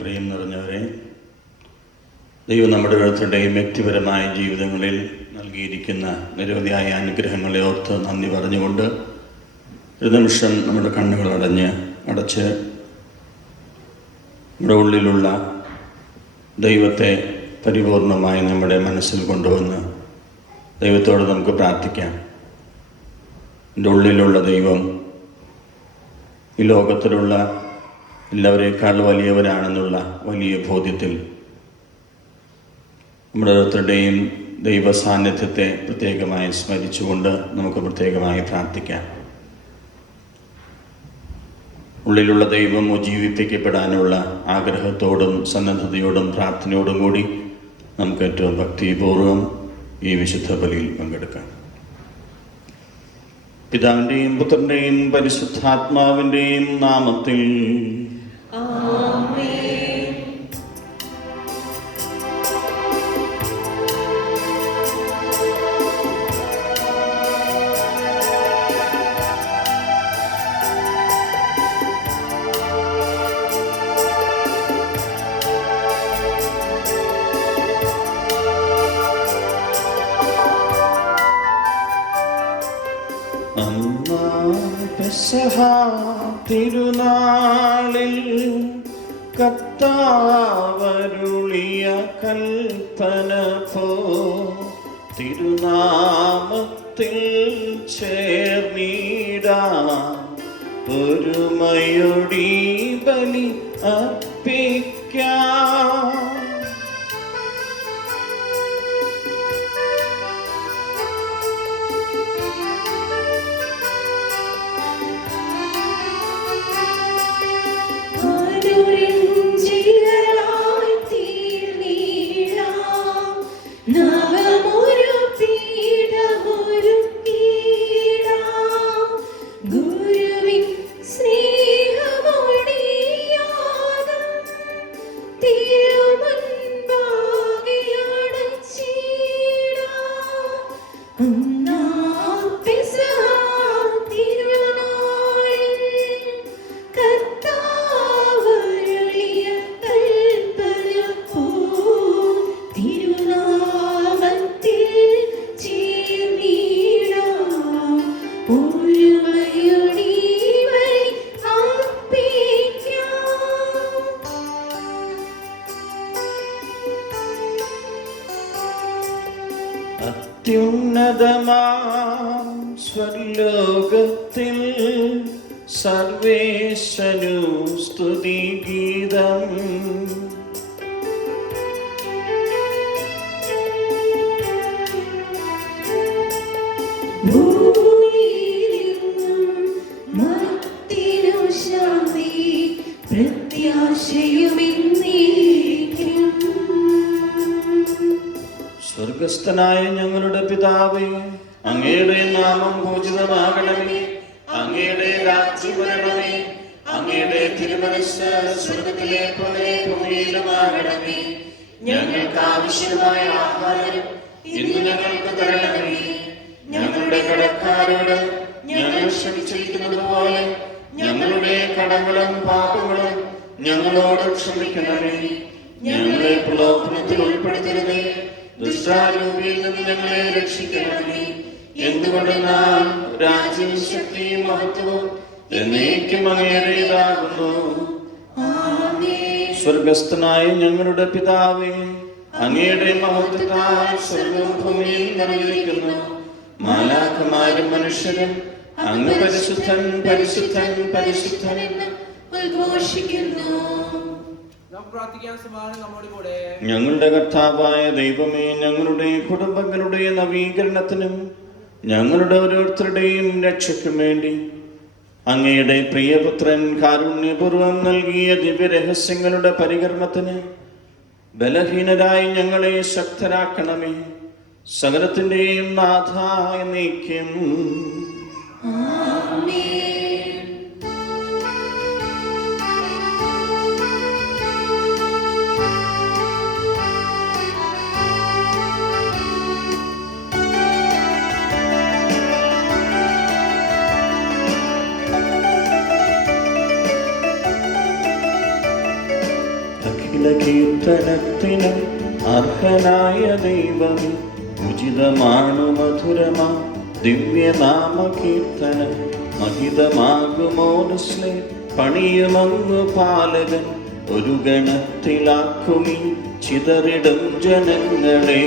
പ്രിയം നിറഞ്ഞവരെ, ദൈവം നമ്മുടെ ഓരോരുത്തരുടെയും വ്യക്തിപരമായ ജീവിതങ്ങളിൽ നൽകിയിരിക്കുന്ന നിരവധിയായ അനുഗ്രഹങ്ങളെ ഓർത്ത് നന്ദി പറഞ്ഞുകൊണ്ട് ഒരു നിമിഷം നമ്മുടെ കണ്ണുകൾ അടച്ച് നമ്മുടെ ഉള്ളിലുള്ള ദൈവത്തെ പരിപൂർണമായി നമ്മുടെ മനസ്സിൽ കൊണ്ടുവന്ന് ദൈവത്തോട് നമുക്ക് പ്രാർത്ഥിക്കാം. എൻ്റെ ഉള്ളിലുള്ള ദൈവം ഈ ലോകത്തിലുള്ള എല്ലാവരേക്കാൾ വലിയവരാണെന്നുള്ള വലിയ ബോധ്യത്തിൽ നമ്മുടെ ഓരോരുത്തരുടെയും ദൈവ സാന്നിധ്യത്തെ പ്രത്യേകമായി സ്മരിച്ചുകൊണ്ട് നമുക്ക് പ്രത്യേകമായി പ്രാർത്ഥിക്കാം. ഉള്ളിലുള്ള ദൈവം ഉജ്ജീവിപ്പിക്കപ്പെടാനുള്ള ആഗ്രഹത്തോടും സന്നദ്ധതയോടും പ്രാർത്ഥനയോടും കൂടി നമുക്ക് ഏറ്റവും ഭക്തിപൂർവ്വം ഈ വിശുദ്ധ ബലിയിൽ പങ്കെടുക്കാം. പിതാവിൻ്റെയും പുത്രൻ്റെയും പരിശുദ്ധാത്മാവിൻ്റെയും നാമത്തിൽ പെസഹ തിരുനാളിൽ കർത്താവരുളിയ കൽപ്പന പോ തിരുനാമത്തിൽ ചേർന്നിടാം ഒരുമയൊടി ബലി അർപ്പിക്കാം. അത്യുന്നതമാം സ്വർലോകത്തിൽ സർവേശനു സ്തുതിഗീതം. സ്വർഗസ്ഥനായ ഞങ്ങളുടെ പിതാവേ, അങ്ങയുടെ നാമം പൂജിതമാകണമേ, അങ്ങയുടെ രാജ്യം വരണമേ, അങ്ങയുടെ തിരുമനസ്സ് സ്വർഗത്തിലെ പോലെ ഭൂമിയിലുമാകണമേ. ഞങ്ങൾക്ക് ആവശ്യമായ ആഹാരം ഇന്ന് ഞങ്ങൾക്ക് തരണമേ. ഞങ്ങളുടെ കടക്കാരോട് ഞങ്ങൾ ക്ഷമിച്ചിരിക്കുന്നത് പോലെ ഞങ്ങളുടെ കടങ്ങളും പാപങ്ങളും ഞങ്ങളോട് ക്ഷമിക്കണമേ. ഞങ്ങളെ പ്രലോഭനത്തിൽ ഉൾപ്പെടുത്തരുതേ, ദുഷ്ടാരൂപിയിൽ നിന്ന് ഞങ്ങളെ രക്ഷിക്കണമേ. എന്തുകൊണ്ടെന്നാൽ രാജ്യവും ശക്തിയും മഹത്വവും എന്നേക്കും അങ്ങയുടേതാകുന്നു. സ്വർഗസ്ഥനായ ഞങ്ങളുടെ പിതാവേ, അങ്ങയുടെ മഹത്വത്താൽ സ്വർഗവും ഭൂമിയും നിറഞ്ഞിരിക്കുന്നു. മാലാഖമാരും മനുഷ്യരും അങ്ങ് പരിശുദ്ധൻ പരിശുദ്ധൻ പരിശുദ്ധൻ എന്ന് ഉദ്ഘോഷിക്കുന്നു. ഞങ്ങളുടെ കർത്താവായ ദൈവമേ, ഞങ്ങളുടെ കുടുംബങ്ങളുടെ നവീകരണത്തിനും ഞങ്ങളുടെ ഓരോരുത്തരുടെയും രക്ഷയ്ക്കും വേണ്ടി അങ്ങയുടെ പ്രിയപുത്രൻ കാരുണ്യപൂർവ്വം നൽകിയ ദിവ്യരഹസ്യങ്ങളുടെ പരികർമ്മത്തിന് ബലഹീനരായി ഞങ്ങളെ ശക്തരാക്കണമേ. സകലത്തിന്റെയും നാഥ എന്നേക്കും. കീർത്തനത്തിന് അർഹനായ ദൈവമേ, ഉചിതമാണു മധുരമാ ദിവ്യനാമ കീർത്തനം. മഹിതമാകുമോനുസ്ലേ പണിയുമങ്ങു പാലകൻ, ഒരു ഗണത്തിലാക്കുമീ ചിതറിടും ജനങ്ങളെ.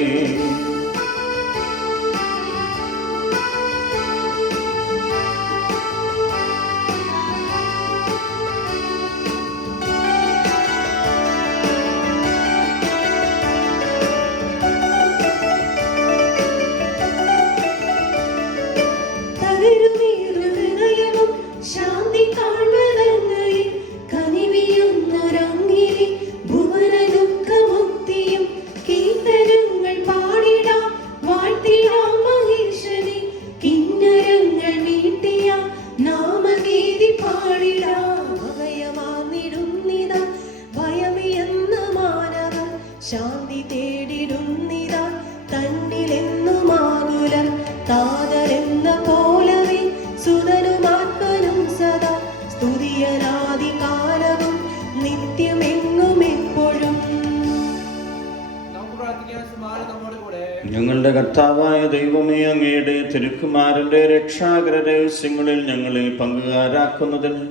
ഞങ്ങളുടെ കർത്താവായ ദൈവമേ, അങ്ങയുടെ തിരുക്കുമാരന്റെ രക്ഷാകര രഹസ്യങ്ങളിൽ ഞങ്ങളെ പങ്കുകാരാക്കുന്നതിന്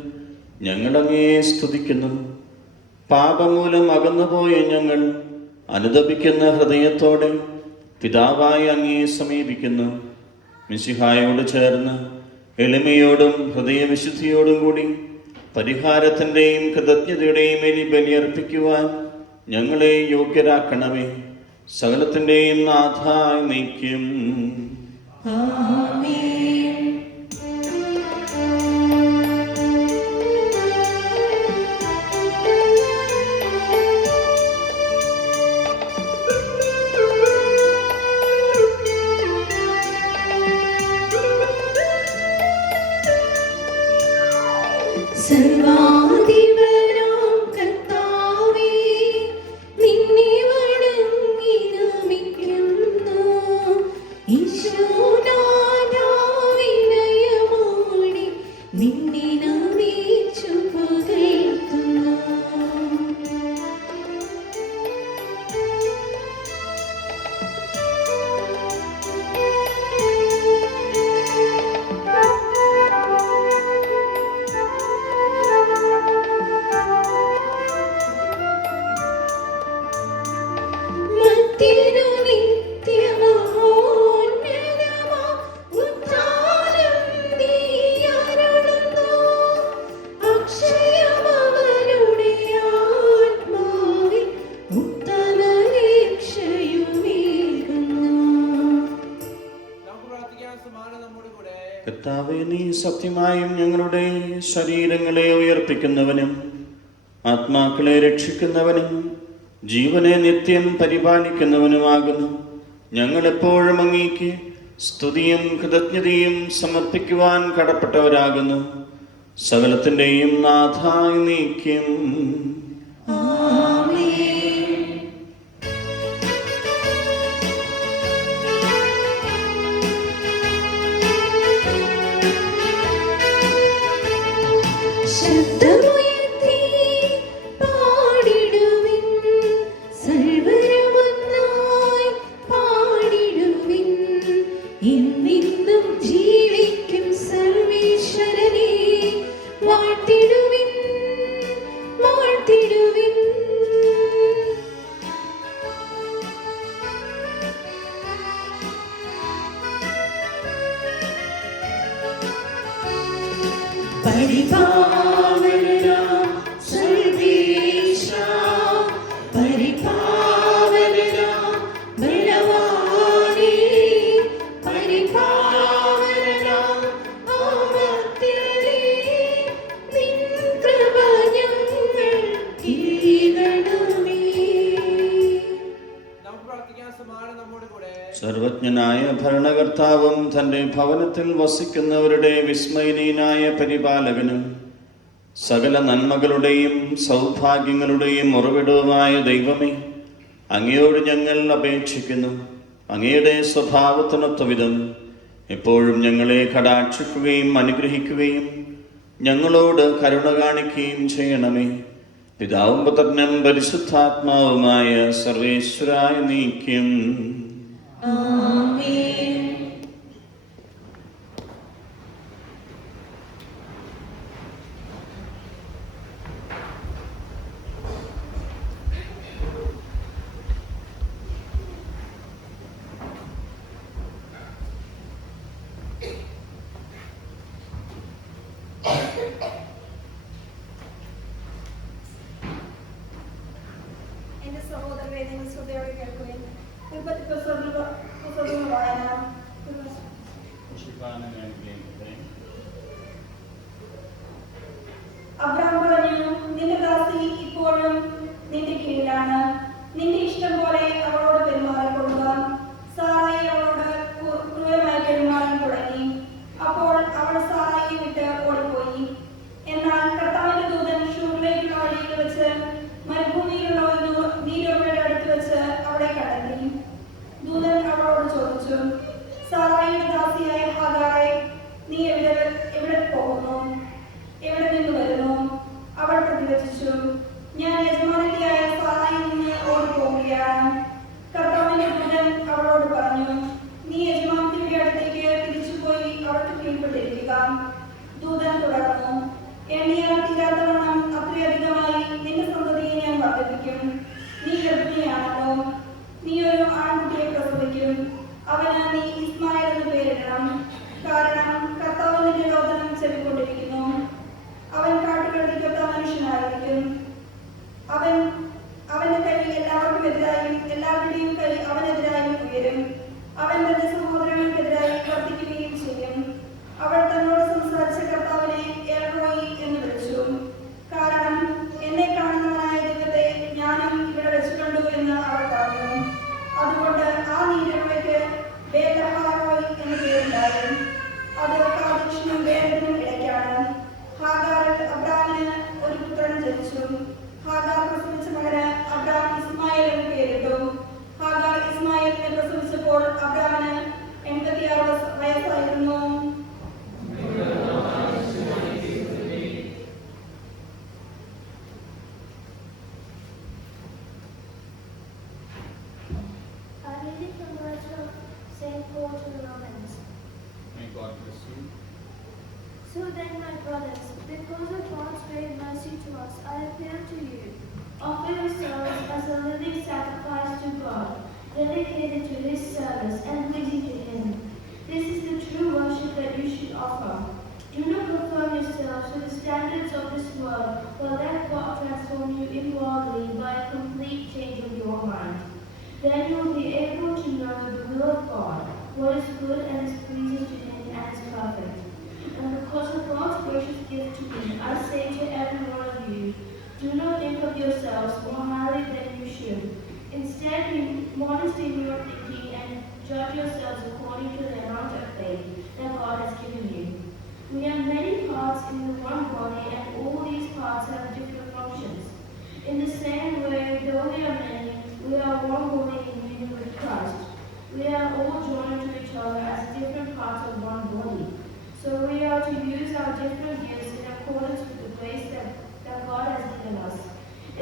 ഞങ്ങൾ അങ്ങയെ സ്തുതിക്കുന്നു. പാപമൂലം അകന്നുപോയ ഞങ്ങൾ അനുതപിക്കുന്ന ഹൃദയത്തോടെ പിതാവായ അങ്ങയെ സമീപിക്കുന്നു. മിശിഹായോട് ചേർന്ന് എളിമയോടും ഹൃദയവിശുദ്ധിയോടും കൂടി പരിഹാരത്തിൻ്റെയും കൃതജ്ഞതയുടെയും ബലിയർപ്പിക്കുവാൻ ഞങ്ങളെ യോഗ്യരാക്കണമേ. സകലത്തിന്റെയും നാഥ എന്നേക്കും. കർത്താവേ, നീ സത്യമായും ഞങ്ങളുടെ ശരീരങ്ങളെ ഉയർപ്പിക്കുന്നവനും ആത്മാക്കളെ രക്ഷിക്കുന്നവനും ജീവനെ നിത്യം പരിപാലിക്കുന്നവനുമാകുന്നു. ഞങ്ങളെപ്പോഴും അങ്ങേക്ക് സ്തുതിയും കൃതജ്ഞതയും സമർപ്പിക്കുവാൻ കടപ്പെട്ടവരാകുന്നു. സകലത്തിൻ്റെയും നാഥ എന്നേക്കും. In the പരിപാവനനാം സർവേശ്വരാ, പരിപാവനനാം ബലവാനേ, പരിപാവനനാം അമർത്യനേ, നിൻ കൃപ ഞങ്ങൾ കീഴടണമേ. സർവജ്ഞനായ ഭരണകർത്താവും തന്റെ ഭവനത്തിൽ വസിക്കുന്നവരുടെ വിസ്മയനീയനായ പരിപാലകനും സകല നന്മകളുടെയും സൗഭാഗ്യങ്ങളുടെയും ഉറവിടവുമായ ദൈവമേ, അങ്ങയോട് ഞങ്ങൾ അപേക്ഷിക്കുന്നു. അങ്ങയുടെ സ്വഭാവത്തിനൊത്തവിധം എപ്പോഴും ഞങ്ങളെ കടാക്ഷിക്കുകയും അനുഗ്രഹിക്കുകയും ഞങ്ങളോട് കരുണ കാണിക്കുകയും ചെയ്യണമേ. പിതാവും പുത്രനും പരിശുദ്ധാത്മാവുമായ സർവേശ്വരായ നീക്കും. ആമേൻ. എന്റെ സഹോദരനെ നിങ്ങൾ ശ്രദ്ധയോടെ കേൾക്കുകയും പുസ്തകങ്ങൾ വായന. അബ്രാം പറഞ്ഞു, നിന്റെ ദാസി ഇപ്പോഴും നിന്റെ കീഴിലാണ്, നിന്റെ ഇഷ്ടം പോലെ അവളോട് പെരുമാറിക്കൊള്ളുക. സാറായി അവളോട് ക്രൂരമായി പെരുമാറാൻ തുടങ്ങി. അപ്പോൾ അവൾ സാറായിയെ വിട്ട് ഓടിപ്പോയി. എന്നാൽ കർത്താവിന്റെ ദൂതൻ ഷൂറിലേക്കുള്ള വഴിയിൽ വെച്ച് മരുഭൂമിയിലുള്ള ഒരു നീരുറവയുടെ അടുത്ത് വെച്ച് അവളെ കണ്ടെത്തി. ദൂതൻ അവളോട് ചോദിച്ചു, സാറായിയുടെ ദാസിയായ ഹാഗാറെ, നീ എവിടെ പോകുന്നു? എവിടെ നിന്ന് വരുന്നു? അവൾ പ്രതിവചിച്ചു, ഞാൻ യജമാനത്തിയായ സാറായിൽ നിന്ന് ഓടിപ്പോവുകയാണ്. കർത്താവിന്റെ ദൂതൻ അവളോട് പറഞ്ഞു, നീ യജമാനത്തിയുടെ അടുത്തേക്ക് തിരിച്ചുപോയി അവൾക്ക് കീഴ്പ്പെട്ടിരിക്കുക. ദൂതൻ തുടർന്നു, എണ്ണിയാൽ തീരാത്തവണ്ണം അത്രയധികമായി നിന്റെ സന്തതിയെ ഞാൻ വർദ്ധിപ്പിക്കും. നീ ഗർഭിണിയാണല്ലോ, നീ ഒരു ആൺകുട്ടിയെ പ്രസവിക്കും. അവന് നീ ഇസ്മായിൽ എന്ന് പേരിടണം. കാരണം കർത്താവ് നിന്റെ രോദനം ചെവിക്കൊണ്ടിരിക്കുന്നു. അവൻ കാട്ടുകഴുതിക്കൊത്ത മനുഷ്യനായിരിക്കും. അവന്റെ കൈ എല്ലാവർക്കും എതിരായും എല്ലാവരുടെയും കൈ അവനെതിരായും ഉയരും. അവൻ തന്റെ സഹോദരങ്ങൾക്കെതിരായി വർദ്ധിക്കുകയും ചെയ്യും. അവൾ തന്നോട് സംസാരിച്ച കർത്താവിനെ എൽറോയി എന്ന് വിളിച്ചു. കാരണം എന്നെ കാണുന്നവനായ ദൈവത്തെ ഞാനും ഇവിടെ വെച്ച് കണ്ടു എന്ന് അവൾ പറഞ്ഞു. അതുകൊണ്ട് ആ നീരുറവയ്ക്ക് ബേൽഹാറോയി എന്ന് പേരുണ്ടായി. അത് കാദേശിനും വേദനും ഇടയ്ക്കാണ്. ഹാഗാറിൽ അബ്രാമിന് ഒരു പുത്രൻ ജനിച്ചു. ഹാഗാർ പ്രസവിച്ച മകന് അബ്രാം ഇസ്മായേൽ എന്ന് പേരിട്ടു. ഹാഗാർ ഇസ്മായേലിനെ പ്രസവിച്ചപ്പോൾ അബ്രാമിന് 86 വയസ്സായിരുന്നു. So then, my brothers, because of God's great mercy to us, I appeal to you. Offer yourselves as a living sacrifice to God, dedicated to His service and pleasing to Him. This is the true worship that you should offer. Do not conform yourselves to the standards of this world, but let God transform you inwardly by a complete change of your mind. Then you will be able to know the will of God, what is good and is pleasing to Him and is perfect. And because of God's gracious gift to me, I say to every one of you, do not think of yourselves more highly than you should. Instead, be modest in your thinking and judge yourselves according to the amount of faith that God has given you. We have many parts in the one body, and all these parts have different functions. In the same way, though we are many, we are one body in union with Christ. We are all joined to each other as different parts of one body. So we are to use our different gifts in accordance with the grace that God has given us.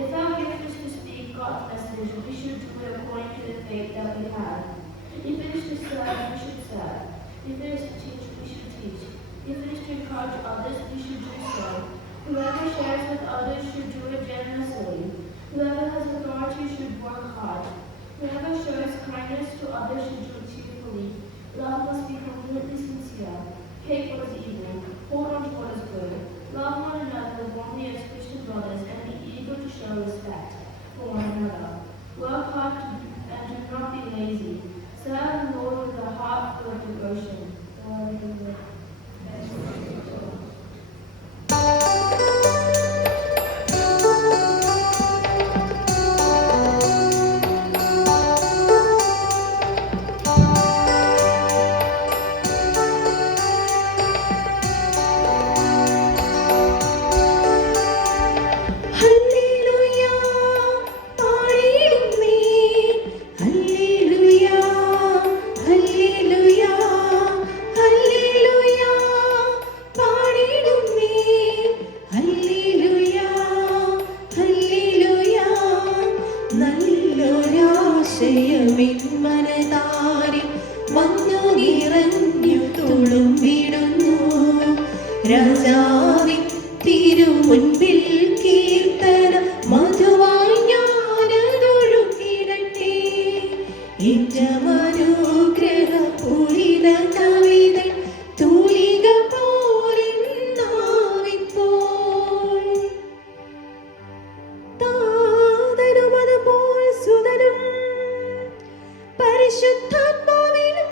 If our gift is to speak God's message, we should do it according to the faith that we have. If it is to serve, we should serve. If it is to teach, we should teach. If it is to encourage others, we should do so. Whoever shares with others should do it generously. Whoever has authority should work hard. Whoever shows kindness to others should do it cheerfully. Love must be completely sincere. Hate what is evil. Hold on to what is good. രാജാവിൻ തിരുമുൻപിൽ കീർത്തനം മധുവായി ഞാനതൊഴുകിടട്ടെ. ഏറ്റമനുഗ്രഹ പൂരിത കവിത തൂലിക പോലെന്നാവിപ്പോൾ. താതനും അതുപോൽ സുതനും പരിശുദ്ധാത്മാവിനും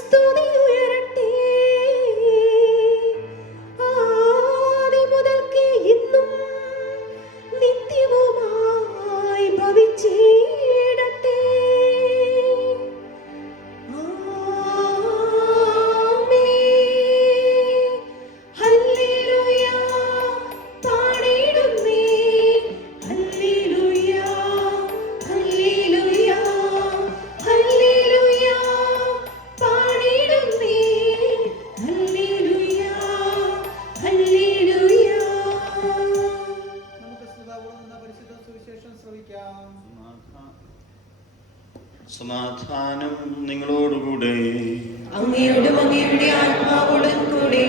സ്തുതി ഉയരട്ടെ. ആദി മുതൽക്കേ ഇന്നും നിത്യവുമായി ഭവിച്ചിടട്ടെ. ആമേൻ. ഹല്ലേലൂയ പാടിടുന്നേ. ഹല്ലേലൂയ ഹല്ലേലൂയ ഹല്ലേലൂയ പാടിടുന്നേ. ഹല്ലേലൂയ ഹല്ലേലൂയ. നമുക്ക് ശ്രോതാക്കളോട് നിന്ന് പരിശുദ്ധ സുവിശേഷം ശ്രവിക്കാം. സമാധാനം നിങ്ങളോടുകൂടെ. അങ്ങയോടും അങ്ങയുടെ ആത്മാവോടും കൂടെ.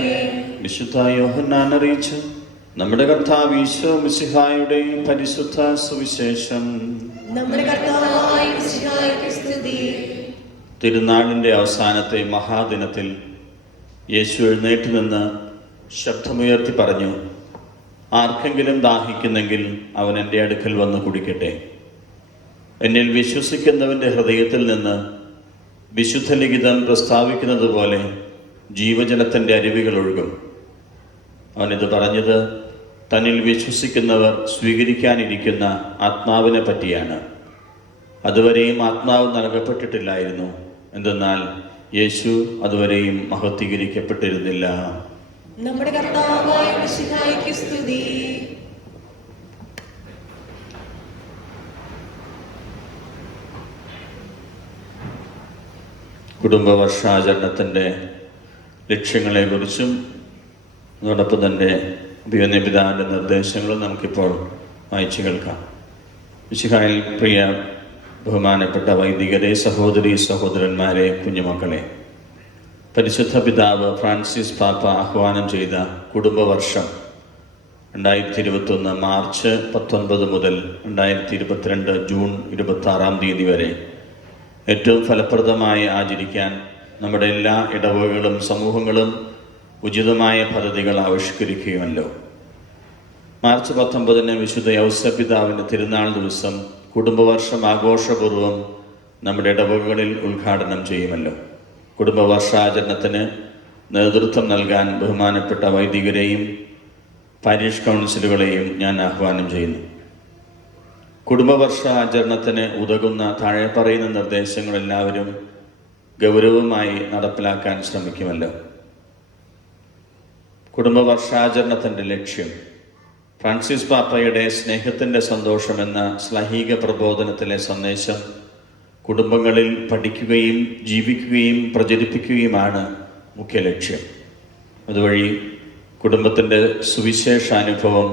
വിശുദ്ധ യോഹന്നാൻ അറിയിച്ച നമ്മുടെ കർത്താവ് ഈശോ മിശിഹായുടെ പരിശുദ്ധ സുവിശേഷം. നമ്മുടെ കർത്താവായ മിശിഹായ്ക്ക് സ്തുതി. തിരുനാളിൻ്റെ അവസാനത്തെ മഹാദിനത്തിൽ യേശു എഴുന്നേറ്റ് നിന്ന് ശബ്ദമുയർത്തി പറഞ്ഞു, ആർക്കെങ്കിലും ദാഹിക്കുന്നെങ്കിൽ അവൻ എൻ്റെ അടുക്കൽ വന്ന് കുടിക്കട്ടെ. എന്നിൽ വിശ്വസിക്കുന്നവൻ്റെ ഹൃദയത്തിൽ നിന്ന് വിശുദ്ധ ലിഖിതം പ്രസ്താവിക്കുന്നത് പോലെ ജീവജലത്തിൻ്റെ അരുവികൾ ഒഴുകും. അവനിത് പറഞ്ഞത് തന്നിൽ വിശ്വസിക്കുന്നവർ സ്വീകരിക്കാനിരിക്കുന്ന ആത്മാവിനെ പറ്റിയാണ്. അതുവരെയും ആത്മാവ് നൽകപ്പെട്ടിട്ടില്ലായിരുന്നു. എന്തെന്നാൽ യേശു അതുവരെയും മഹത്വീകരിക്കപ്പെട്ടിരുന്നില്ല. നമ്മുടെ കർത്താവായ മിശിഹായ്ക്ക് സ്തുതി. കുടുംബവർഷാചരണത്തിൻ്റെ ലക്ഷ്യങ്ങളെക്കുറിച്ചും അതോടൊപ്പം തന്നെ അഭിമന്യപിതാവിൻ്റെ നിർദ്ദേശങ്ങളും നമുക്കിപ്പോൾ വായിച്ചു കേൾക്കാം. മിശിഹായിൽ പ്രിയ ബഹുമാനപ്പെട്ട വൈദികരെ, സഹോദരി സഹോദരന്മാരെ, കുഞ്ഞുമക്കളെ, പരിശുദ്ധ പിതാവ് ഫ്രാൻസിസ് പാപ്പ ആഹ്വാനം ചെയ്ത കുടുംബവർഷം 2021 മാർച്ച് 19 മുതൽ 2022 ജൂൺ 26 വരെ ഏറ്റവും ഫലപ്രദമായി ആചരിക്കാൻ നമ്മുടെ എല്ലാ ഇടവകകളും സമൂഹങ്ങളും ഉചിതമായ പദ്ധതികൾ ആവിഷ്കരിക്കുകയുമല്ലോ. മാർച്ച് 19 വിശുദ്ധ യൗസപിതാവിൻ്റെ തിരുനാൾ ദിവസം കുടുംബവർഷം ആഘോഷപൂർവ്വം നമ്മുടെ ഇടവകകളിൽ ഉദ്ഘാടനം ചെയ്യുമല്ലോ. കുടുംബവർഷാചരണത്തിന് നേതൃത്വം നൽകാൻ ബഹുമാനപ്പെട്ട വൈദികരെയും പാരിഷ് കൗൺസിലുകളെയും ഞാൻ ആഹ്വാനം ചെയ്യുന്നു. കുടുംബവർഷാചരണത്തിന് ഉതകുന്ന താഴെ പറയുന്ന നിർദ്ദേശങ്ങൾ എല്ലാവരും ഗൗരവമായി നടപ്പിലാക്കാൻ ശ്രമിക്കുമല്ലോ. കുടുംബവർഷാചരണത്തിൻ്റെ ലക്ഷ്യം ഫ്രാൻസിസ് പാപ്പയുടെ സ്നേഹത്തിൻ്റെ സന്തോഷം എന്ന ശ്ലൈഹിക പ്രബോധനത്തിലെ സന്ദേശം കുടുംബങ്ങളിൽ പഠിക്കുകയും ജീവിക്കുകയും പ്രചരിപ്പിക്കുകയുമാണ് മുഖ്യ ലക്ഷ്യം. അതുവഴി കുടുംബത്തിൻ്റെ സുവിശേഷാനുഭവം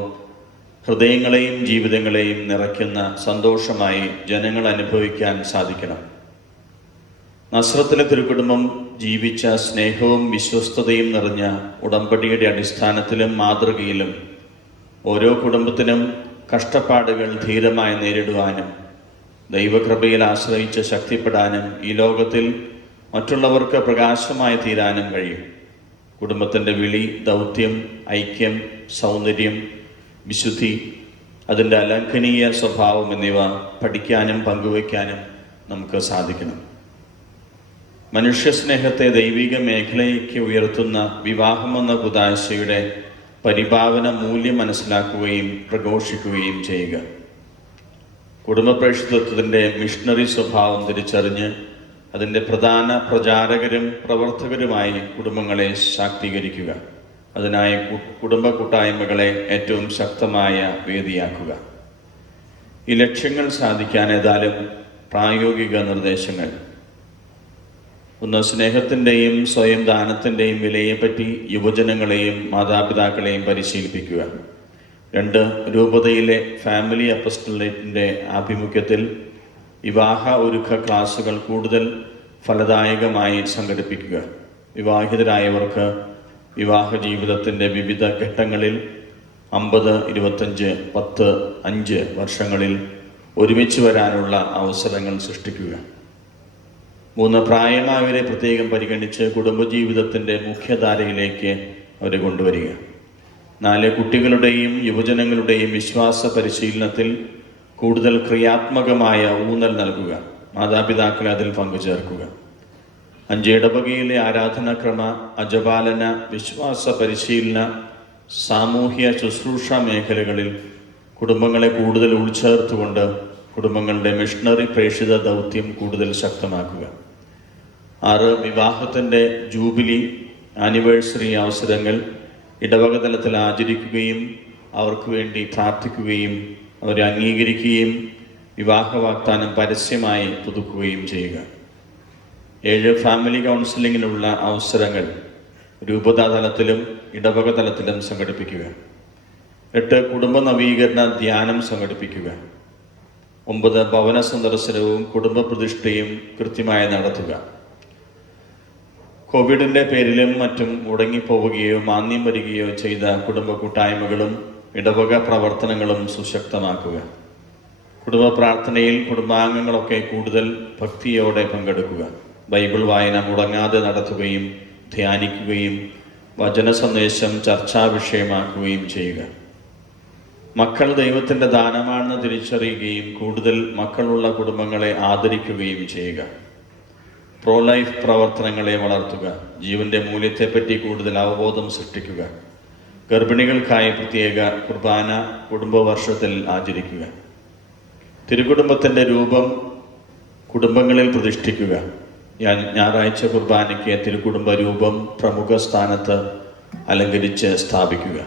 ഹൃദയങ്ങളെയും ജീവിതങ്ങളെയും നിറയ്ക്കുന്ന സന്തോഷമായി ജനങ്ങൾ അനുഭവിക്കാൻ സാധിക്കണം. നസ്രത്തിലെ തിരുക്കുടുംബം ജീവിച്ച സ്നേഹവും വിശ്വസ്തതയും നിറഞ്ഞ ഉടമ്പടിയുടെ അടിസ്ഥാനത്തിലും മാതൃകയിലും ഓരോ കുടുംബത്തിനും കഷ്ടപ്പാടുകൾ ധീരമായി നേരിടുവാനും ദൈവകൃപയിൽ ആശ്രയിച്ച് ശക്തിപ്പെടാനും ഈ ലോകത്തിൽ മറ്റുള്ളവർക്ക് പ്രകാശമായി തീരാനും കഴിയും. കുടുംബത്തിൻ്റെ വിളി, ദൗത്യം, ഐക്യം, സൗന്ദര്യം, വിശുദ്ധി, അതിൻ്റെ അലംഘനീയ സ്വഭാവം എന്നിവ പഠിക്കാനും പങ്കുവയ്ക്കാനും നമുക്ക് സാധിക്കണം. മനുഷ്യസ്നേഹത്തെ ദൈവിക മേഖലയ്ക്ക് ഉയർത്തുന്ന വിവാഹമെന്ന കുദാശയുടെ പരിപാവന മൂല്യം മനസ്സിലാക്കുകയും പ്രഘോഷിക്കുകയും ചെയ്യുക. കുടുംബപ്രേക്ഷിതത്വത്തിൻ്റെ മിഷണറി സ്വഭാവം തിരിച്ചറിഞ്ഞ് അതിൻ്റെ പ്രധാന പ്രചാരകരും പ്രവർത്തകരുമായി കുടുംബങ്ങളെ ശാക്തീകരിക്കുക. അതിനായി കുടുംബ കൂട്ടായ്മകളെ ഏറ്റവും ശക്തമായ വേദിയാക്കുക. ഈ ലക്ഷ്യങ്ങൾ സാധിക്കാൻ ഏതാനും പ്രായോഗിക നിർദ്ദേശങ്ങൾ. 1. സ്നേഹത്തിൻ്റെയും സ്വയം ദാനത്തിൻ്റെയും വിലയെപ്പറ്റി യുവജനങ്ങളെയും മാതാപിതാക്കളെയും പരിശീലിപ്പിക്കുക. 2. രൂപതയിലെ ഫാമിലി അപ്പസ്റ്റലേറ്റിൻ്റെ ആഭിമുഖ്യത്തിൽ വിവാഹ ഒരുക്ക ക്ലാസുകൾ കൂടുതൽ ഫലദായകമായി സംഘടിപ്പിക്കുക. വിവാഹിതരായവർക്ക് വിവാഹ ജീവിതത്തിൻ്റെ വിവിധ ഘട്ടങ്ങളിൽ 50, 25, 10, 5 വർഷങ്ങളിൽ ഒരുമിച്ച് വരാനുള്ള അവസരങ്ങൾ സൃഷ്ടിക്കുക. 3 പ്രായമായവരെ പ്രത്യേകം പരിഗണിച്ച് കുടുംബജീവിതത്തിൻ്റെ മുഖ്യധാരയിലേക്ക് അവരെ കൊണ്ടുവരിക. 4 കുട്ടികളുടെയും യുവജനങ്ങളുടെയും വിശ്വാസ പരിശീലനത്തിൽ കൂടുതൽ ക്രിയാത്മകമായ ഊന്നൽ നൽകുക. മാതാപിതാക്കളെ അതിൽ പങ്കുചേർക്കുക. 5 ഇടവകയിലെ ആരാധനാക്രമ, അജപാലന, വിശ്വാസ പരിശീലന, സാമൂഹ്യ ശുശ്രൂഷ മേഖലകളിൽ കുടുംബങ്ങളെ കൂടുതൽ ഉൾച്ചേർത്തുകൊണ്ട് കുടുംബങ്ങളുടെ മിഷണറി പ്രേക്ഷിത ദൗത്യം കൂടുതൽ ശക്തമാക്കുക. 6 വിവാഹത്തിൻ്റെ ജൂബിലി, ആനിവേഴ്സറി അവസരങ്ങൾ ഇടവക തലത്തിൽ ആചരിക്കുകയും അവർക്ക് വേണ്ടി പ്രാർത്ഥിക്കുകയും അവരെ അംഗീകരിക്കുകയും വിവാഹ വാഗ്ദാനം പരസ്യമായി പുതുക്കുകയും ചെയ്യുക. 7 ഫാമിലി കൗൺസിലിങ്ങിനുള്ള അവസരങ്ങൾ രൂപതാ തലത്തിലും ഇടവക തലത്തിലും സംഘടിപ്പിക്കുക. 8 കുടുംബ നവീകരണ ധ്യാനം സംഘടിപ്പിക്കുക. 9 ഭവന സന്ദർശനവും കുടുംബ പ്രതിഷ്ഠയും കൃത്യമായി നടത്തുക. കോവിഡിൻ്റെ പേരിലും മറ്റും മുടങ്ങിപ്പോവുകയോ മാന്ദ്യം വരികയോ ചെയ്ത കുടുംബ കൂട്ടായ്മകളും ഇടവക പ്രവർത്തനങ്ങളും സുശക്തമാക്കുക. കുടുംബ പ്രാർത്ഥനയിൽ കുടുംബാംഗങ്ങളൊക്കെ കൂടുതൽ ഭക്തിയോടെ പങ്കെടുക്കുക. ബൈബിൾ വായന മുടങ്ങാതെ നടത്തുകയും ധ്യാനിക്കുകയും വചന സന്ദേശം ചർച്ചാ വിഷയമാക്കുകയും ചെയ്യുക. മക്കൾ ദൈവത്തിൻ്റെ ദാനമാണെന്ന് തിരിച്ചറിയുകയും കൂടുതൽ മക്കളുള്ള കുടുംബങ്ങളെ ആദരിക്കുകയും ചെയ്യുക. പ്രോ ലൈഫ് പ്രവർത്തനങ്ങളെ വളർത്തുക. ജീവൻ്റെ മൂല്യത്തെപ്പറ്റി കൂടുതൽ അവബോധം സൃഷ്ടിക്കുക. ഗർഭിണികൾക്കായി പ്രത്യേക കുർബാന കുടുംബവർഷത്തിൽ ആചരിക്കുക. തിരുകുടുംബത്തിൻ്റെ രൂപം കുടുംബങ്ങളിൽ പ്രതിഷ്ഠിക്കുക. ഞായറാഴ്ച കുർബാനയ്ക്ക് തിരുകുടുംബ രൂപം പ്രമുഖ സ്ഥാനത്ത് അലങ്കരിച്ച് സ്ഥാപിക്കുക.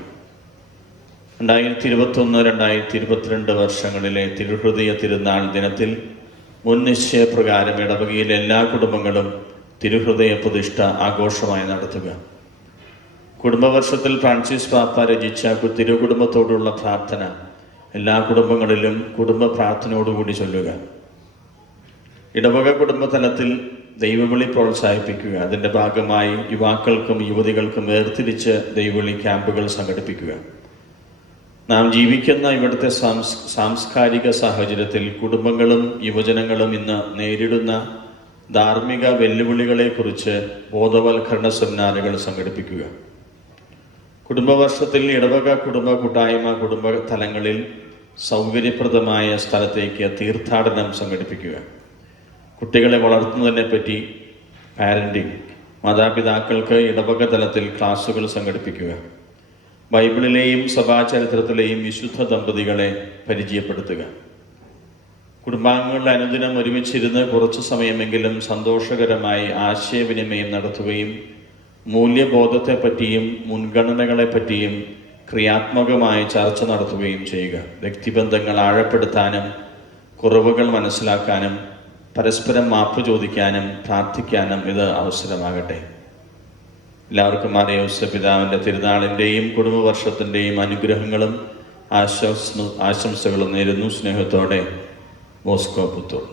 2021, 2022 വർഷങ്ങളിലെ തിരുഹൃദയ തിരുനാൾ ദിനത്തിൽ മുൻ നിശ്ചയപ്രകാരം ഇടവകയിലെ എല്ലാ കുടുംബങ്ങളും തിരുഹൃദയ പ്രതിഷ്ഠ ആഘോഷമായി നടത്തുക. കുടുംബവർഷത്തിൽ ഫ്രാൻസിസ് പാപ്പ രചിച്ച തിരുകുടുംബത്തോടുള്ള പ്രാർത്ഥന എല്ലാ കുടുംബങ്ങളിലും കുടുംബ പ്രാർത്ഥനയോടുകൂടി ചൊല്ലുക. ഇടവക കുടുംബതലത്തിൽ ദൈവവിളി പ്രോത്സാഹിപ്പിക്കുക. അതിൻ്റെ ഭാഗമായി യുവാക്കൾക്കും യുവതികൾക്കും വേർതിരിച്ച് ദൈവവിളി ക്യാമ്പുകൾ സംഘടിപ്പിക്കുക. നാം ജീവിക്കുന്ന ഇവിടുത്തെ സാംസ്കാരിക സാഹചര്യത്തിൽ കുടുംബങ്ങളും യുവജനങ്ങളും ഇന്ന് നേരിടുന്ന ധാർമ്മിക വെല്ലുവിളികളെക്കുറിച്ച് ബോധവൽക്കരണ സെമിനാറുകൾ സംഘടിപ്പിക്കുക. കുടുംബവർഷത്തിൽ ഇടവക കുടുംബ കൂട്ടായ്മ കുടുംബ തലങ്ങളിൽ സൗകര്യപ്രദമായ സ്ഥലത്തേക്ക് തീർത്ഥാടനം സംഘടിപ്പിക്കുക. കുട്ടികളെ വളർത്തുന്നതിനെപ്പറ്റി പാരൻറ്റിങ്, മാതാപിതാക്കൾക്ക് ഇടവക തലത്തിൽ ക്ലാസുകൾ സംഘടിപ്പിക്കുക. ബൈബിളിലെയും സഭാചരിത്രത്തിലെയും വിശുദ്ധ ദമ്പതികളെ പരിചയപ്പെടുത്തുക. കുടുംബാംഗങ്ങളുടെ അനുദിനം ഒരുമിച്ചിരുന്ന് കുറച്ചു സമയമെങ്കിലും സന്തോഷകരമായി ആശയവിനിമയം നടത്തുകയും മൂല്യബോധത്തെപ്പറ്റിയും മുൻഗണനകളെപ്പറ്റിയും ക്രിയാത്മകമായി ചർച്ച നടത്തുകയും ചെയ്യുക. വ്യക്തിബന്ധങ്ങൾ ആഴപ്പെടുത്താനും കുറവുകൾ മനസ്സിലാക്കാനും പരസ്പരം മാപ്പ് ചോദിക്കാനും പ്രാർത്ഥിക്കാനും ഇത് അവസരമാകട്ടെ. എല്ലാവർക്കും മാറിയോസപിതാവിൻ്റെ തിരുനാളിൻ്റെയും കുടുംബവർഷത്തിൻ്റെയും അനുഗ്രഹങ്ങളും ആശംസകളും നേരുന്നു. സ്നേഹത്തോടെ മോസ്കോ പുത്തൂർ.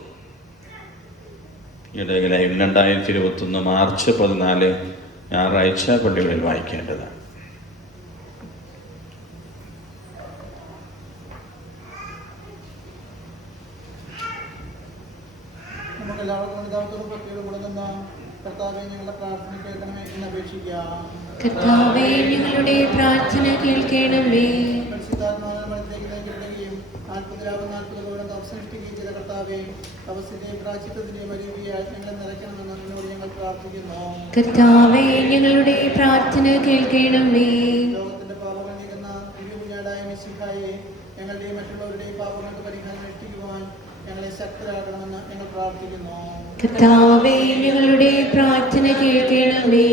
ഇടയിലായി 2021 മാർച്ച് 14 ഞായറാഴ്ച പള്ളികളിൽ വായിക്കേണ്ടതാണ്. നമുക്കെല്ലാവർക്കും ഇതാവത്തോടും ഭക്തിയോടും കൂടെ നിന്ന് കർത്താവെ ഞങ്ങളുടെ പ്രാർത്ഥന കേൾക്കണമേ എന്ന് അപേക്ഷിക്കാം. കർത്താവേ ഞങ്ങളുടെ പ്രാർത്ഥന കേൾക്കണമേ. പരിശുദ്ധാത്മാവിലേക്ക് നയിക്കപ്പെടുകയും 40 രാവും 40 പകലും തപസ്സനുഷ്ഠിക്കുകയും ചെയ്ത കർത്താവെ, തപസ്സിന്റെയും പ്രായശ്ചിത്തത്തിന്റെയും അരുവിയാൽ ഞങ്ങളെ നിറയ്ക്കണമെന്ന് നിന്നോട് ഞങ്ങൾ പ്രാർത്ഥിക്കുന്നു. കർത്താവേ ഞങ്ങളുടെ പ്രാർത്ഥന കേൾക്കണമേ. ലോകത്തിന്റെ പാപങ്ങൾ നീക്കുന്ന കുഞ്ഞാടായ മിശിഹായെ, ഞങ്ങളുടെയും മറ്റുള്ളവരുടെയും പാപങ്ങൾക്ക് പരിഹാരം അനുഷ്ഠിക്കുവാൻ ഞങ്ങളെ ശക്തരാക്കണമെന്ന് ഞങ്ങൾ പ്രാർത്ഥിക്കുന്നു. കർത്താവേ ഞങ്ങളുടെ പ്രാർത്ഥന കേൾക്കണമേ.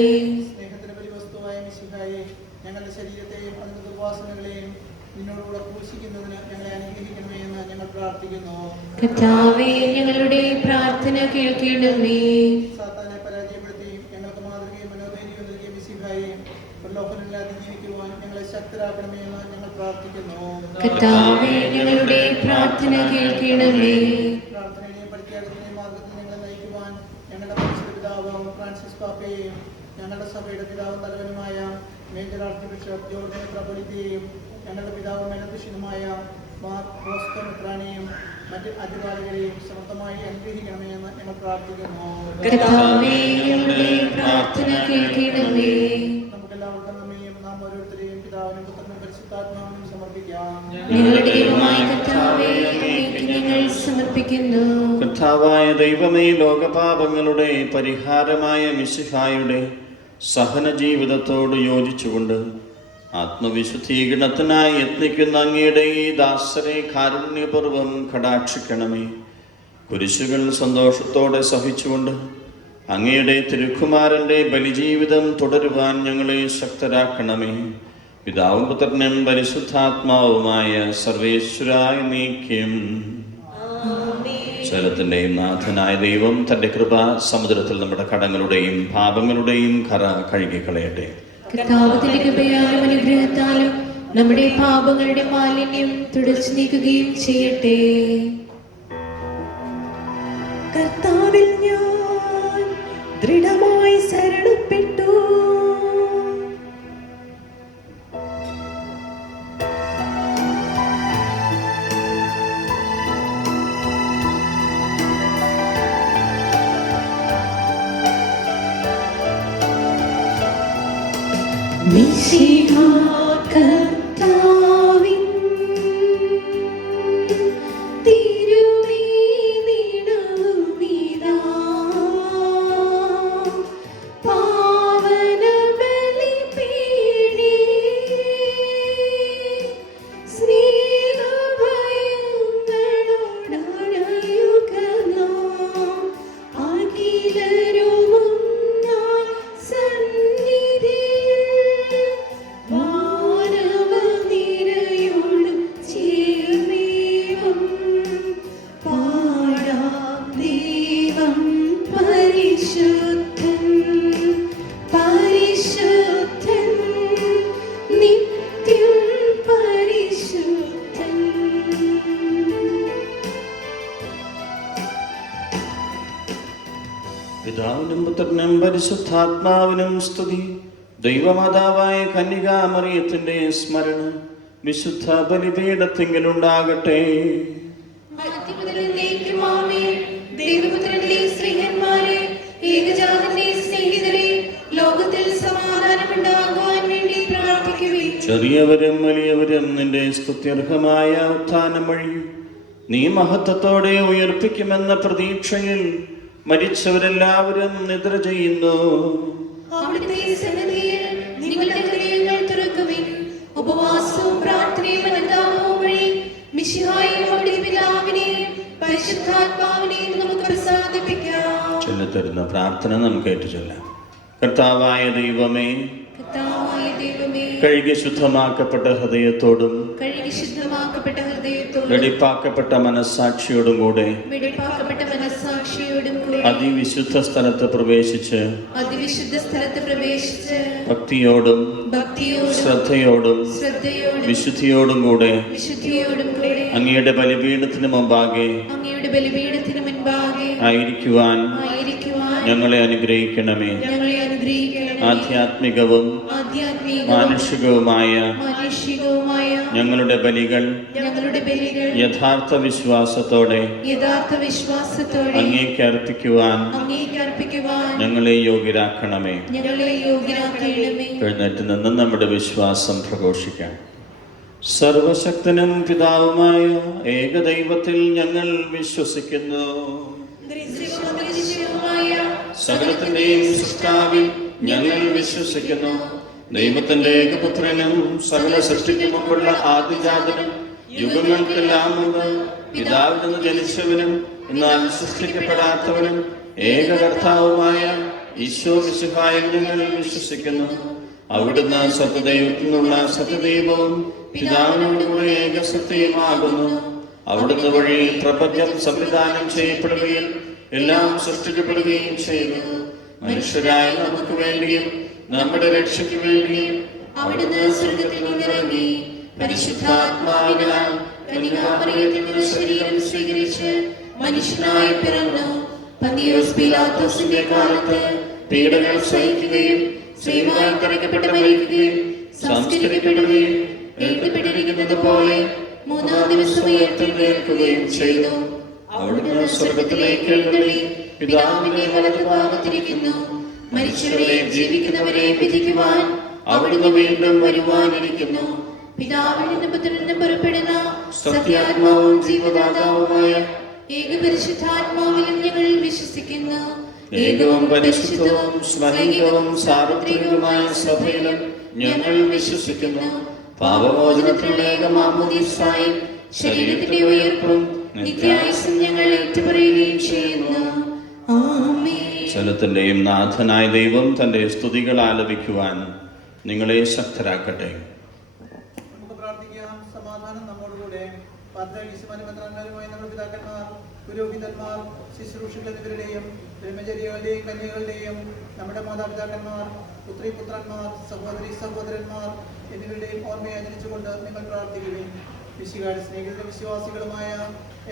സ്നേഹത്തിന് പരിവസ്തുവായ മിശിഹായെ, ഞങ്ങളുടെ ശരീരത്തെയും അതിന്റെ ദുർവാസനകളെയും നിന്നോടുകൂടെ ക്രൂശിക്കുന്നതിന് ഞങ്ങളെ അനുഗ്രഹിക്കണമേ എന്ന് ഞങ്ങൾ പ്രാർത്ഥിക്കുന്നു. കർത്താവേ ഞങ്ങളുടെ പ്രാർത്ഥന കേൾക്കണമേ. സാത്താനെ പരാജയപ്പെടുത്തി ഞങ്ങൾക്ക് മാതൃകയും മനോധൈര്യവും നൽകിയ മിശിഹായെ, പ്രലോഭനങ്ങളെ അതിജീവിക്കുവാൻ ഞങ്ങളെ ശക്തരാക്കണമേ എന്ന് ഞങ്ങൾ പ്രാർത്ഥിക്കുന്നു. കർത്താവേ ഞങ്ങളുടെ പ്രാർത്ഥന കേൾക്കണമേ. പ്രാർത്ഥനയുടെയും പരിത്യാഗത്തിന്റെയും മാർഗത്തിൽ ഞങ്ങളെ നയിക്കുവാൻ ഞങ്ങളുടെ പരിശുദ്ധ പിതാവ് ഫ്രാൻസിസ് പാപ്പയെയും ഞങ്ങളുടെ സഭയുടെ പിതാവും തലവനുമായ മേജർ ആർച്ച് ബിഷപ്പ് ജോർജ് മെത്രാപ്പൊലീത്തയെയും ഞങ്ങളുടെ പിതാവും മേലധ്യക്ഷനുമായ മാർ ബോസ്കോ മെത്രാനെയും മറ്റ് അധികാരികളെയും സമർത്ഥമായി അനുഗ്രഹിക്കണമെന്ന് ഞങ്ങൾ പ്രാർത്ഥിക്കുന്നു. കർത്താവേ, ഞങ്ങളുടെ പ്രാർത്ഥന കേൾക്കണമേ. നമുക്കെല്ലാവർക്കും നമ്മയും നാം ഓരോരുത്തരെയും പിതാവിനും പുത്രനും പരിശുദ്ധാത്മാവിനും സമർപ്പിക്കാം. ഞങ്ങളുടെ ദൈവമായ കർത്താവേ, അങ്ങേക്ക് ഞങ്ങൾ സമർപ്പിക്കുന്നു. കർത്താവായ ദൈവമേ, ലോകപാപങ്ങളുടെ പരിഹാരമായ മിശിഹായുടെ സഹന ജീവിതത്തോട് യോജിച്ചുകൊണ്ട് ആത്മവിശുദ്ധീകരണത്തിനായി യത്നിക്കുന്ന അങ്ങയുടെ ഈ ദാസരെ കാരുണ്യപൂർവ്വം കടാക്ഷിക്കണമേ. കുരിശുകൾ സന്തോഷത്തോടെ സഹിച്ചുകൊണ്ട് അങ്ങയുടെ തിരുക്കുമാരൻ്റെ ബലിജീവിതം തുടരുവാൻ ഞങ്ങളെ ശക്തരാക്കണമേ. പിതാവും പുത്രനും പരിശുദ്ധാത്മാവുമായ സർവേശ്വരായ നീക്യം. ശലത്തിൻ്റെയും നാഥനായ ദൈവം തൻ്റെ കൃപ സമുദ്രത്തിൽ നമ്മുടെ കടങ്ങളുടെയും പാപങ്ങളുടെയും കറ കഴുകിക്കളയട്ടെ. കർത്താവിന്റെ കൃപയാലും അനുഗ്രഹത്താലും നമ്മുടെ പാപങ്ങളുടെ മാലിന്യം തുടച്ചു നീക്കുകയും ചെയ്യട്ടെ. കർത്താവിൽ ഞാൻ ദൃഢമായി ശരണപ്പെട്ടു. മിശിഹാ കർത്താവിൻ തിരുമേനിടവുമിതാ പാവനബലിപീഠേ സ്നേഹഭയങ്ങളോടണയുക നാം അഖിലരുമൊന്നായി സന്നിധിയിൽ മാനവനിരയോടും ചേർന്നേവം പാടാം. ദൈവം പരിശുദ്ധൻ, പരിശുദ്ധൻ, നിത്യം പരിശുദ്ധൻ. പിതാവിനും പുത്രനും പരിശുദ്ധാത്മാവിനും സ്തുതി. ദൈവമാതാവായ കന്യകാമറിയത്തിന്റെ സ്മരണ വിശുദ്ധ ബലിപീഠത്തിങ്കലുണ്ടാകട്ടെ. ആദ്യമുതൽ എന്നേക്കും ആമേൻ. ദൈവപുത്രന്റെ സ്നേഹന്മാരെ, ഏകജാതന്റെ സ്നേഹിതരെ, ലോകത്തിൽ സമാധാനമുണ്ടാകുവാൻ വേണ്ടി പ്രാർത്ഥിക്കുവിൻ. ചെറിയവരും വലിയവരും നിന്റെ സ്തുത്യർഹമായ ഉത്ഥാനം വഴി നീ മഹത്വത്തോടെ ഉയർപ്പിക്കുമെന്ന പ്രതീക്ഷയിൽ മരിച്ചവരെല്ലാവരും നിദ്ര ചെയ്യുന്നു. അവിടുത്തെ സന്നിധിയിൽ നിങ്ങളുടെ ഹൃദയങ്ങൾ തുറക്കുവിൻ. ഉപവാസവും പ്രാർത്ഥനയും അനുതാപവും വഴി മിശിഹായെയും അവിടുത്തെ പിതാവിനെയും പരിശുദ്ധാത്മാവിനെയും നമുക്ക് പ്രസാദിപ്പിക്കാം. ചൊല്ലത്തരുന്ന പ്രാർത്ഥന നമുക്ക് ഏറ്റുചൊല്ലാം. കർത്താവായ ദൈവമേ, കർത്താവായ ദൈവമേ, കഴുകി ശുദ്ധമാക്കപ്പെട്ട ഹൃദയത്തോടും കഴുകി ശുദ്ധമാക്കപ്പെട്ട ഹൃദയത്തോടും വെടിപ്പാക്കപ്പെട്ട മനസ്സാക്ഷിയോടും കൂടെ വെടിപ്പാക്കപ്പെട്ട മനസ്സാക്ഷിയോടും കൂടി അതിവിശുദ്ധ സ്ഥലത്ത് പ്രവേശിച്ച് അതിവിശുദ്ധ സ്ഥലത്ത് പ്രവേശിച്ച് ഭക്തിയോടും ഭക്തിയോടും ശ്രദ്ധയോടും ശ്രദ്ധയോടും വിശുദ്ധിയോടും കൂടെ വിശുദ്ധിയോടും കൂടെ അങ്ങയുടെ ബലിപീഠത്തിന് മുമ്പാകെ അങ്ങയുടെ ബലിപീഠത്തിന് മുൻപാകെ ആയിരിക്കുവാൻ ഞങ്ങളെ അനുഗ്രഹിക്കണമേ. ഞങ്ങളെ അനുഗ്രഹിക്കണമേ. ആധ്യാത്മികവും ആധ്യാത്മികവും മാനുഷികവുമായ മാനുഷികവുമായ ഞങ്ങളുടെ ബലികൾ ഞങ്ങളുടെ ബലികൾ യഥാർത്ഥ വിശ്വാസത്തോടെ യഥാർത്ഥ വിശ്വാസത്തോടെ അങ്ങേക്ക് അർപ്പിക്കുവാൻ അങ്ങേക്ക് അർപ്പിക്കുവാൻ ഞങ്ങളെ യോഗ്യരാക്കണമേ. ഞങ്ങളെ യോഗ്യരാക്കണമേ. എഴുന്നേറ്റ് നിന്ന് നമ്മുടെ വിശ്വാസം പ്രഘോഷിക്കാം. സർവശക്തനും പിതാവുമായ ഏകദൈവത്തിൽ ഞങ്ങൾ വിശ്വസിക്കുന്നു. ദൃശ്യവുമായ സകലത്തിന്റെയും സൃഷ്ടാവിൽ ഞങ്ങൾ വിശ്വസിക്കുന്നു. ദൈവത്തിന്റെ ഏകപുത്രനും സകല സൃഷ്ടിക്ക് മുമ്പുള്ള ആദിജാതനും യുഗങ്ങൾക്കെല്ലാം മുമ്പ് പിതാവിൽ നിന്ന് ജനിച്ചവനും എന്നാൽ സൃഷ്ടിക്കപ്പെടാത്തവനും ഏകകർത്താവുമായ ഈശോ മിശിഹായിൽ ഞങ്ങൾ വിശ്വസിക്കുന്നു. അവിടുന്ന് സത്യദൈവത്തിൽ നിന്നുള്ള സത്യദൈവവും പിതാവിനോടുകൂടെ ഏകസത്യമാകുന്നു. അവിടുന്ന് വഴി പ്രപഞ്ചം സംവിധാനം ചെയ്യപ്പെടുകയും എല്ലാം സൃഷ്ടിക്കപ്പെടുകയും ചെയ്തു. മനുഷ്യരായ നമുക്ക് വേണ്ടിയും നമ്മുടെ രക്ഷയ്ക്ക് വേണ്ടിയും അവിടുന്ന് സ്വർഗ്ഗത്തിൽ നിന്നിറങ്ങി പരിശുദ്ധാത്മാവിനാൽ കന്യകാമറിയത്തിൽ നിന്ന് ശരീരം സ്വീകരിച്ച് മനുഷ്യനായി പിറന്നു. പന്തിയോസ് പീലാത്തോസിന്റെ കാലത്ത് പീഡകൾ സഹിക്കുകയും സ്ത്രീവായി തിരക്കപ്പെട്ട് മരിക്കുകയും സംസ്കരിക്കപ്പെടുകയും എഴുതപ്പെട്ടിരിക്കുന്നത് പോലെ മൂന്നാം ദിവസം ഉയർത്തെഴുന്നേൽക്കുകയും ചെയ്തു. അവിടുന്ന് സ്വർഗ്ഗത്തിലേക്ക് എഴുന്നള്ളി പിതാവിന്റെ വലത്തുഭാഗത്തിരിക്കുന്നു. മരിച്ചവരെയും ജീവിക്കുന്നവരെയും വിധിക്കുവാൻ അവിടുന്ന് വീണ്ടും വരുവാനിരിക്കുന്നു. പിതാവിൽ നിന്ന് പുത്രനിൽ നിന്ന് പുറപ്പെടുന്ന സത്യാത്മാവും ജീവദാതാവുമായ ഏകപരിശുദ്ധാത്മാവിലും ഞങ്ങൾ വിശ്വസിക്കുന്നു. ഏകവും പരിശുദ്ധവും സ്നേഹികവും സാർവത്രികവുമായ സഭയിലും ഞങ്ങൾ വിശ്വസിക്കുന്നു. പാപമോചനത്തിനുള്ള ഏകമാമോദീസായും ശരീരത്തിന്റെ ഉയർപ്പും നിത്യായുസ്സും ഞങ്ങൾ ഏറ്റുപറയുകയും ചെയ്യുന്നു. ആമേൻ. ജലത്തിന്റെയും നാഥനായ ദൈവം തന്റെ സ്തുതികൾ ആലപിക്കുവാൻ നിങ്ങളെ ശക്തരാക്കട്ടെ. നമുക്ക് പ്രാർത്ഥിക്കാം. സമാധാനം നമ്മോടുകൂടെ. പാത്രമാരുമായി നമ്മുടെ പിതാക്കന്മാർ, പുരോഹിതന്മാർ, ശുശ്രൂഷകൾ എന്നിവരുടെയും ബ്രഹ്മചര്യകളുടെയും കന്യകളുടെയും നമ്മുടെ മാതാപിതാക്കന്മാർ, പുത്രിപുത്രന്മാർ, സഹോദരി സഹോദരന്മാർ എന്നിവരുടെയും ഓർമ്മയെ ആചരിച്ചുകൊണ്ട് നിങ്ങൾ പ്രാർത്ഥിക്കുകയും വിശികാട് സ്നേഹിത വിശ്വാസികളുമായ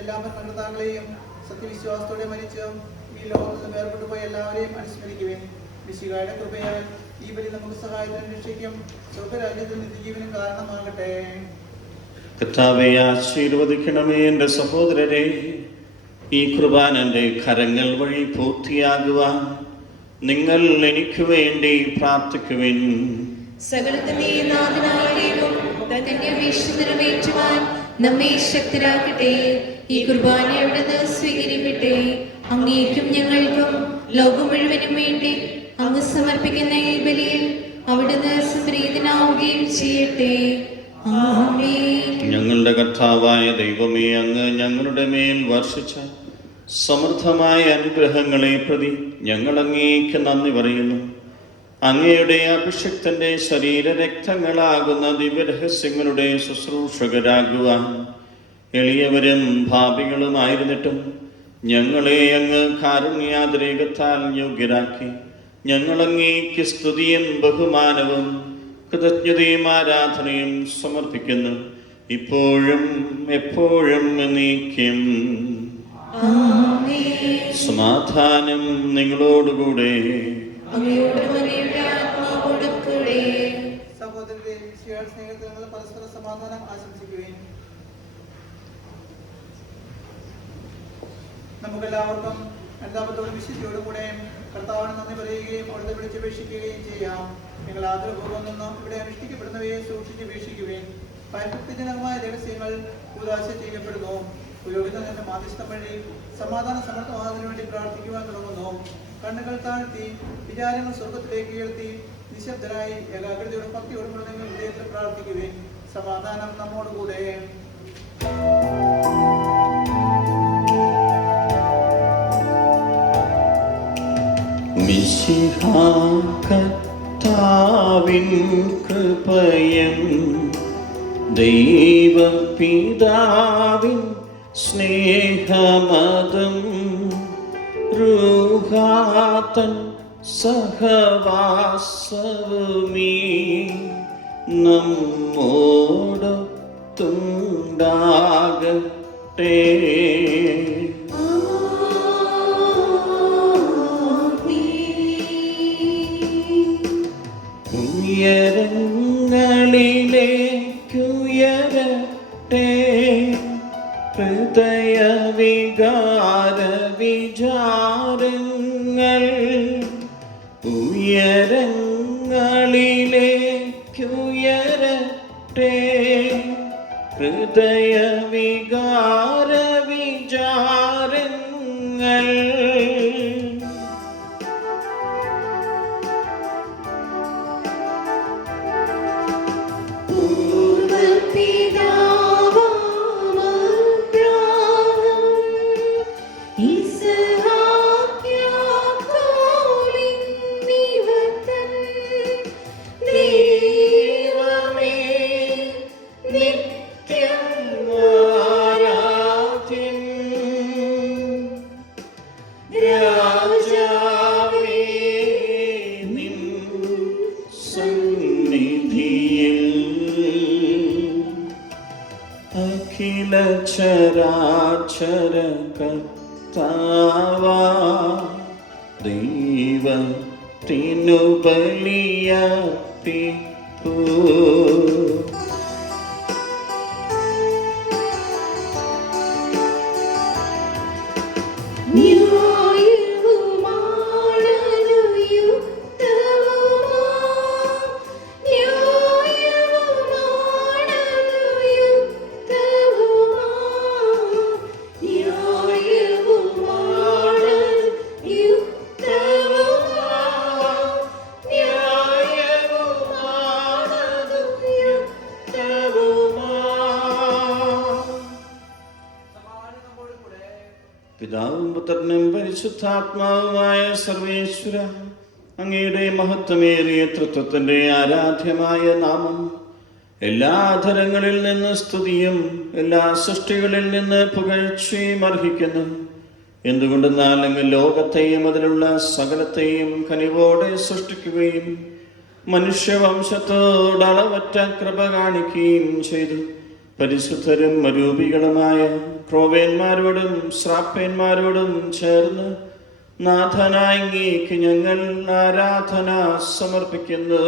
എല്ലാ ഭരണകർത്താക്കളെയും സത്യവിശ്വാസത്തോടെ മരിച്ച് ഈ ലോകത്ത് നിന്ന് വേർപെട്ടു പോയ എല്ലാവരെയും അനുസ്മരിക്കുകയും വിശികായുടെ കൃപയാൽ ഈ ബലി നമുക്ക് സഹായത്തിനും രക്ഷയ്ക്കും സ്വർഗ്ഗരാജ്യത്തിൽ നിത്യജീവനും കാരണമാകട്ടെ. കർത്താവേ, ആശീർവദിക്കണമേ എൻ്റെ സഹോദരരെ. ഈ കുർബാനന്റെ കരങ്ങൾ വഴി പൂർത്തിയാകുവാൻ നിങ്ങൾ എനിക്ക് വേണ്ടി പ്രാർത്ഥിക്കുവിൻ. സകലത്തിന്റെയും നാഥനായ ദൈവം തന്റെ അപേക്ഷ നിറവേറ്റുവാൻ നമ്മെ ശക്തരാക്കട്ടെ. ഈ കുർബാന അവിടുന്ന് സ്വീകരിക്കട്ടെ. അങ്ങേക്കും ഞങ്ങൾക്കും ലോകം മുഴുവനും വേണ്ടി അങ്ങ് സമർപ്പിക്കുന്ന ഈ ബലിയിൽ അവിടുന്ന് സംപ്രീതനാവുകയും ചെയ്യട്ടെ. ആമേൻ. ഞങ്ങളുടെ കർത്താവായ ദൈവമേ, അങ്ങ് ഞങ്ങളുടെ മേൽ വർഷിച്ച സമൃദ്ധമായ അനുഗ്രഹങ്ങളെ പ്രതി ഞങ്ങൾ അങ്ങേക്ക് നന്ദി പറയുന്നു. അങ്ങയുടെ അഭിഷിക്തന്റെ ശരീരരക്തങ്ങളാകുന്ന ദിവ്യരഹസ്യങ്ങളുടെ ശുശ്രൂഷകരാകുവാൻ എളിയവരും ഭാവികളുമായിരുന്നിട്ടും ഞങ്ങളെ അങ്ങ് കാരുണ്യാതിരേകത്താൽ യോഗ്യരാക്കി. ഞങ്ങൾ അങ്ങേക്ക് സ്തുതിയും ബഹുമാനവും കൃതജ്ഞതയും ആരാധനയും സമർപ്പിക്കുന്നു, ഇപ്പോഴും എപ്പോഴും എന്നേക്കും. സമാധാനം നിങ്ങളോടുകൂടെ. സഹോദരരെ, സ്നേഹത്തിൽ നിങ്ങൾ പരസ്പര സമാധാനം ആശംസിക്കുകയും നമുക്കെല്ലാവർക്കും രണ്ടാമത്തോടും വിശുദ്ധിയോടും കൂടെ കർത്താവിന് നന്ദി പറയുകയും അവിടുത്തെ വിളിച്ചപേക്ഷിക്കുകയും ചെയ്യാം. നിങ്ങൾ ആദരപൂർവ്വം നിന്ന് ഇവിടെ അനുഷ്ഠിക്കപ്പെടുന്നവയെ സൂക്ഷിച്ച് വീക്ഷിക്കുകയും ഭയഭക്തിജനകമായ രഹസ്യങ്ങൾ ഉദാശ ചെയ്യപ്പെടുന്നു. പുരോഹിതൻ എന്ന മാധ്യസ്ഥം വഴി സമാധാന സമർത്ഥമാകുന്നതിനു വേണ്ടി പ്രാർത്ഥിക്കുവാൻ തുടങ്ങുന്നു. കണ്ണുകൾ താഴ്ത്തി വിചാരങ്ങൾ സ്വർഗത്തിലേക്ക് ഉയർത്തി നിശബ്ദരായി ഏകാഗ്രതയോടും ഭക്തിയോടും കൂടെ നിങ്ങൾ ഹൃദയത്തിൽ പ്രാർത്ഥിക്കുകയും സമാധാനം നമ്മോടുകൂടെ. കർത്താവിൻ കൃപയും ദൈവപിതാവിൻ സ്നേഹമതും റൂഹാതൻ സഹവാസവുമീ നമ്മോടൊത്തുണ്ടാകട്ടെ. ഉയരങ്ങളിലേക്കുയരട്ടെ ഹൃദയവികാര വിചാരങ്ങൾ, ഉയരങ്ങളിലേക്കുയരട്ടെ ഹൃദയവികാര വിചാരങ്ങൾ. ചരാചര കർത്താവാ ദൈവ തിന്നു ബലിയർപ്പിപ്പൂ. പിതാവും പുത്രനും പരിശുദ്ധാത്മാവുമായ സർവേശ്വര, അങ്ങയുടെ മഹത്വമേറിയ തൃത്വത്തിന്റെ ആരാധ്യമായ നാമം എല്ലാ അധരങ്ങളിൽ നിന്ന് സ്തുതിയും എല്ലാ സൃഷ്ടികളിൽ നിന്ന് പുകഴ്ചയും അർഹിക്കുന്നു. എന്തുകൊണ്ടെന്നാൽ അങ്ങ് ലോകത്തെയും അതിലുള്ള സകലത്തെയും കനിവോടെ സൃഷ്ടിക്കുകയും മനുഷ്യവംശത്തോട് അളവറ്റ കൃപ കാണിക്കുകയും ചെയ്തു. പരിശുദ്ധരും അരൂപികളുമായ ക്രോവേന്മാരോടും ശ്രാപ്പേന്മാരോടും ചേർന്ന് നാഥനായ അങ്ങേക്ക് ഞങ്ങൾ ആരാധന സമർപ്പിക്കുന്നു.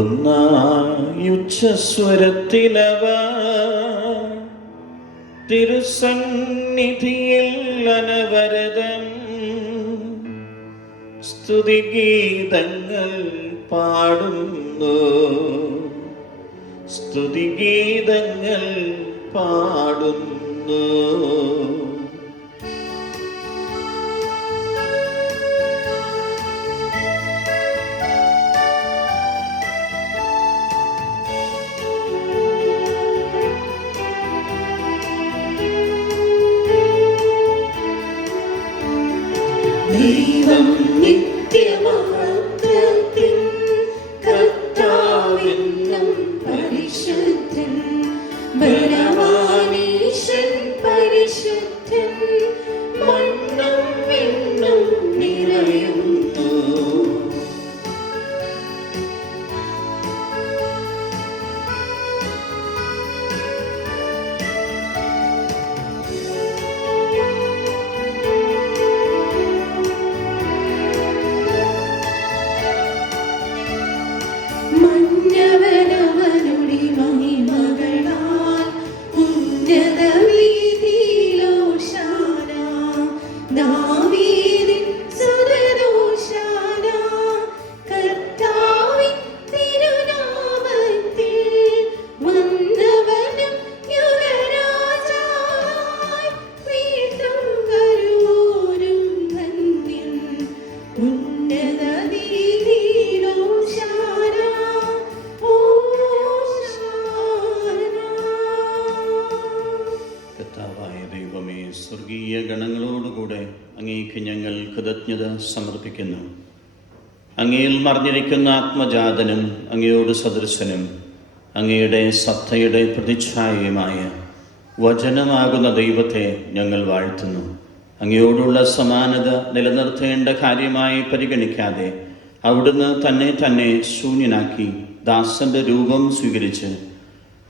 ഒന്നായി ഉച്ചസ്വരത്തിലവ തിരുസന്നിധിയിൽ അനവരതം സ്തുതിഗീതങ്ങൾ പാടുന്നു, സ്തുതിഗീതങ്ങൾ പാടുന്നു. ദൈവം നിത്യമഹത്വത്തിൻ കർത്താവെന്നും പരിശുദ്ധൻ, ബലവാനീശൻ പരിശുദ്ധൻ, മണ്ണും വിണ്ണും നിറയുന്നു. മന്നവനവനുടെ മഹിമകളാൽ ഉന്നത വീഥിയിലോശാന, ദാവീദിൻ സുതനോശാന. കർത്താവിൻ തിരുനാമത്തിൽ വന്നവനും യുവരാജായി, വീണ്ടും വരുവോരും ധന്യൻ. ഉന്നത വീഥിയിലോശാന, കർത്താവായ ദൈവമേ, സ്വർഗീയ ഗണങ്ങളോടുകൂടെ അങ്ങേക്ക് ഞങ്ങൾ കൃതജ്ഞത സമർപ്പിക്കുന്നു. അങ്ങയിൽ മറിഞ്ഞിരിക്കുന്ന ആത്മജാതനും അങ്ങയോട് സദൃശനും അങ്ങയുടെ സത്തയുടെ പ്രതിച്ഛായയുമായ വചനമാകുന്ന ദൈവത്തെ ഞങ്ങൾ വാഴ്ത്തുന്നു. അങ്ങയോടുള്ള സമാനത നിലനിർത്തേണ്ട കാര്യമായി പരിഗണിക്കാതെ അവിടുന്ന് തന്നെ ശൂന്യനാക്കി ദാസന്റെ രൂപം സ്വീകരിച്ച്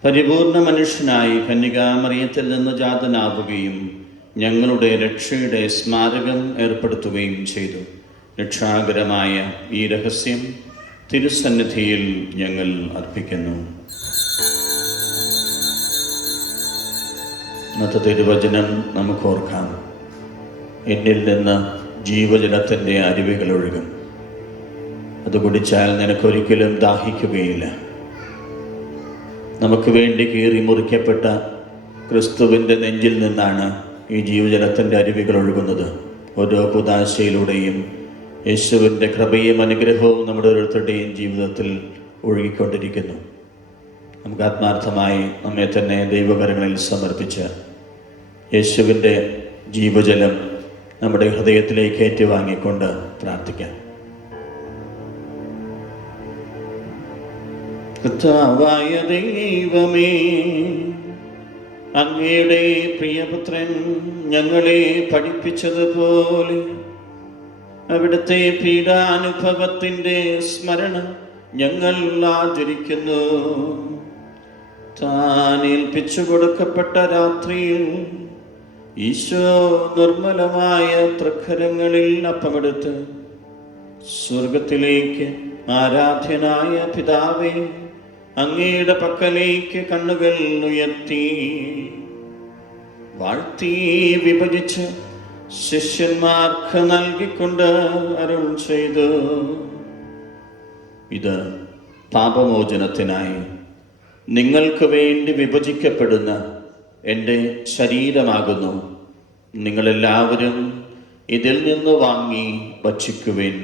പരിപൂർണ മനുഷ്യനായി കന്യകാമറിയത്തിൽ നിന്ന് ജാതനാവുകയും ഞങ്ങളുടെ രക്ഷയുടെ സ്മാരകം ഏർപ്പെടുത്തുകയും ചെയ്തു. രക്ഷാകരമായ ഈ രഹസ്യം തിരുസന്നിധിയിൽ ഞങ്ങൾ അർപ്പിക്കുന്നു. ഇന്നത്തെ തിരുവചനം നമുക്കോർക്കാം. എന്നിൽ നിന്ന് ജീവജലത്തിൻ്റെ അരുവികൾ ഒഴുകും, അത് കുടിച്ചാൽ നിനക്കൊരിക്കലും ദാഹിക്കുകയില്ല. നമുക്ക് വേണ്ടി കീറി മുറിക്കപ്പെട്ട ക്രിസ്തുവിൻ്റെ നെഞ്ചിൽ നിന്നാണ് ഈ ജീവജലത്തിൻ്റെ അരുവികൾ ഒഴുകുന്നത്. ഓരോ കുദാശയിലൂടെയും യേശുവിൻ്റെ കൃപയും അനുഗ്രഹവും നമ്മുടെ ഓരോരുത്തരുടെയും ജീവിതത്തിൽ ഒഴുകിക്കൊണ്ടിരിക്കുന്നു. നമുക്ക് ആത്മാർത്ഥമായി നമ്മെ തന്നെ ദൈവകരങ്ങളിൽ സമർപ്പിച്ച് യേശുവിൻ്റെ ജീവജലം നമ്മുടെ ഹൃദയത്തിലേക്ക് ഏറ്റുവാങ്ങിക്കൊണ്ട് പ്രാർത്ഥിക്കാം. കർത്താവായ ദൈവമേ, അങ്ങയുടെ പ്രിയപുത്രൻ ഞങ്ങളെ പഠിപ്പിച്ചതുപോലെ അവിടുത്തെ പീഡാനുഭവത്തിൻ്റെ സ്മരണ ഞങ്ങൾ ആചരിക്കുന്നു. താൻ ഏൽപ്പിച്ചു കൊടുക്കപ്പെട്ട രാത്രിയിൽ ഈശോ നിർമ്മലമായ തൃക്കരങ്ങളിൽ അപ്പമെടുത്ത് സ്വർഗത്തിലേക്ക് ആരാധ്യനായ പിതാവേ, അങ്ങയുടെ പക്കലേക്ക് കണ്ണുകൾ ഉയർത്തി വാഴ്ത്തി വിഭജിച്ച് ശിഷ്യന്മാർക്ക് നൽകിക്കൊണ്ട് അരുൾ ചെയ്തു, ഇത് പാപമോചനത്തിനായി നിങ്ങൾക്ക് വേണ്ടി വിഭജിക്കപ്പെടുന്ന എൻ്റെ ശരീരമാകുന്നു. നിങ്ങളെല്ലാവരും ഇതിൽ നിന്ന് വാങ്ങി ഭക്ഷിക്കുവിൻ.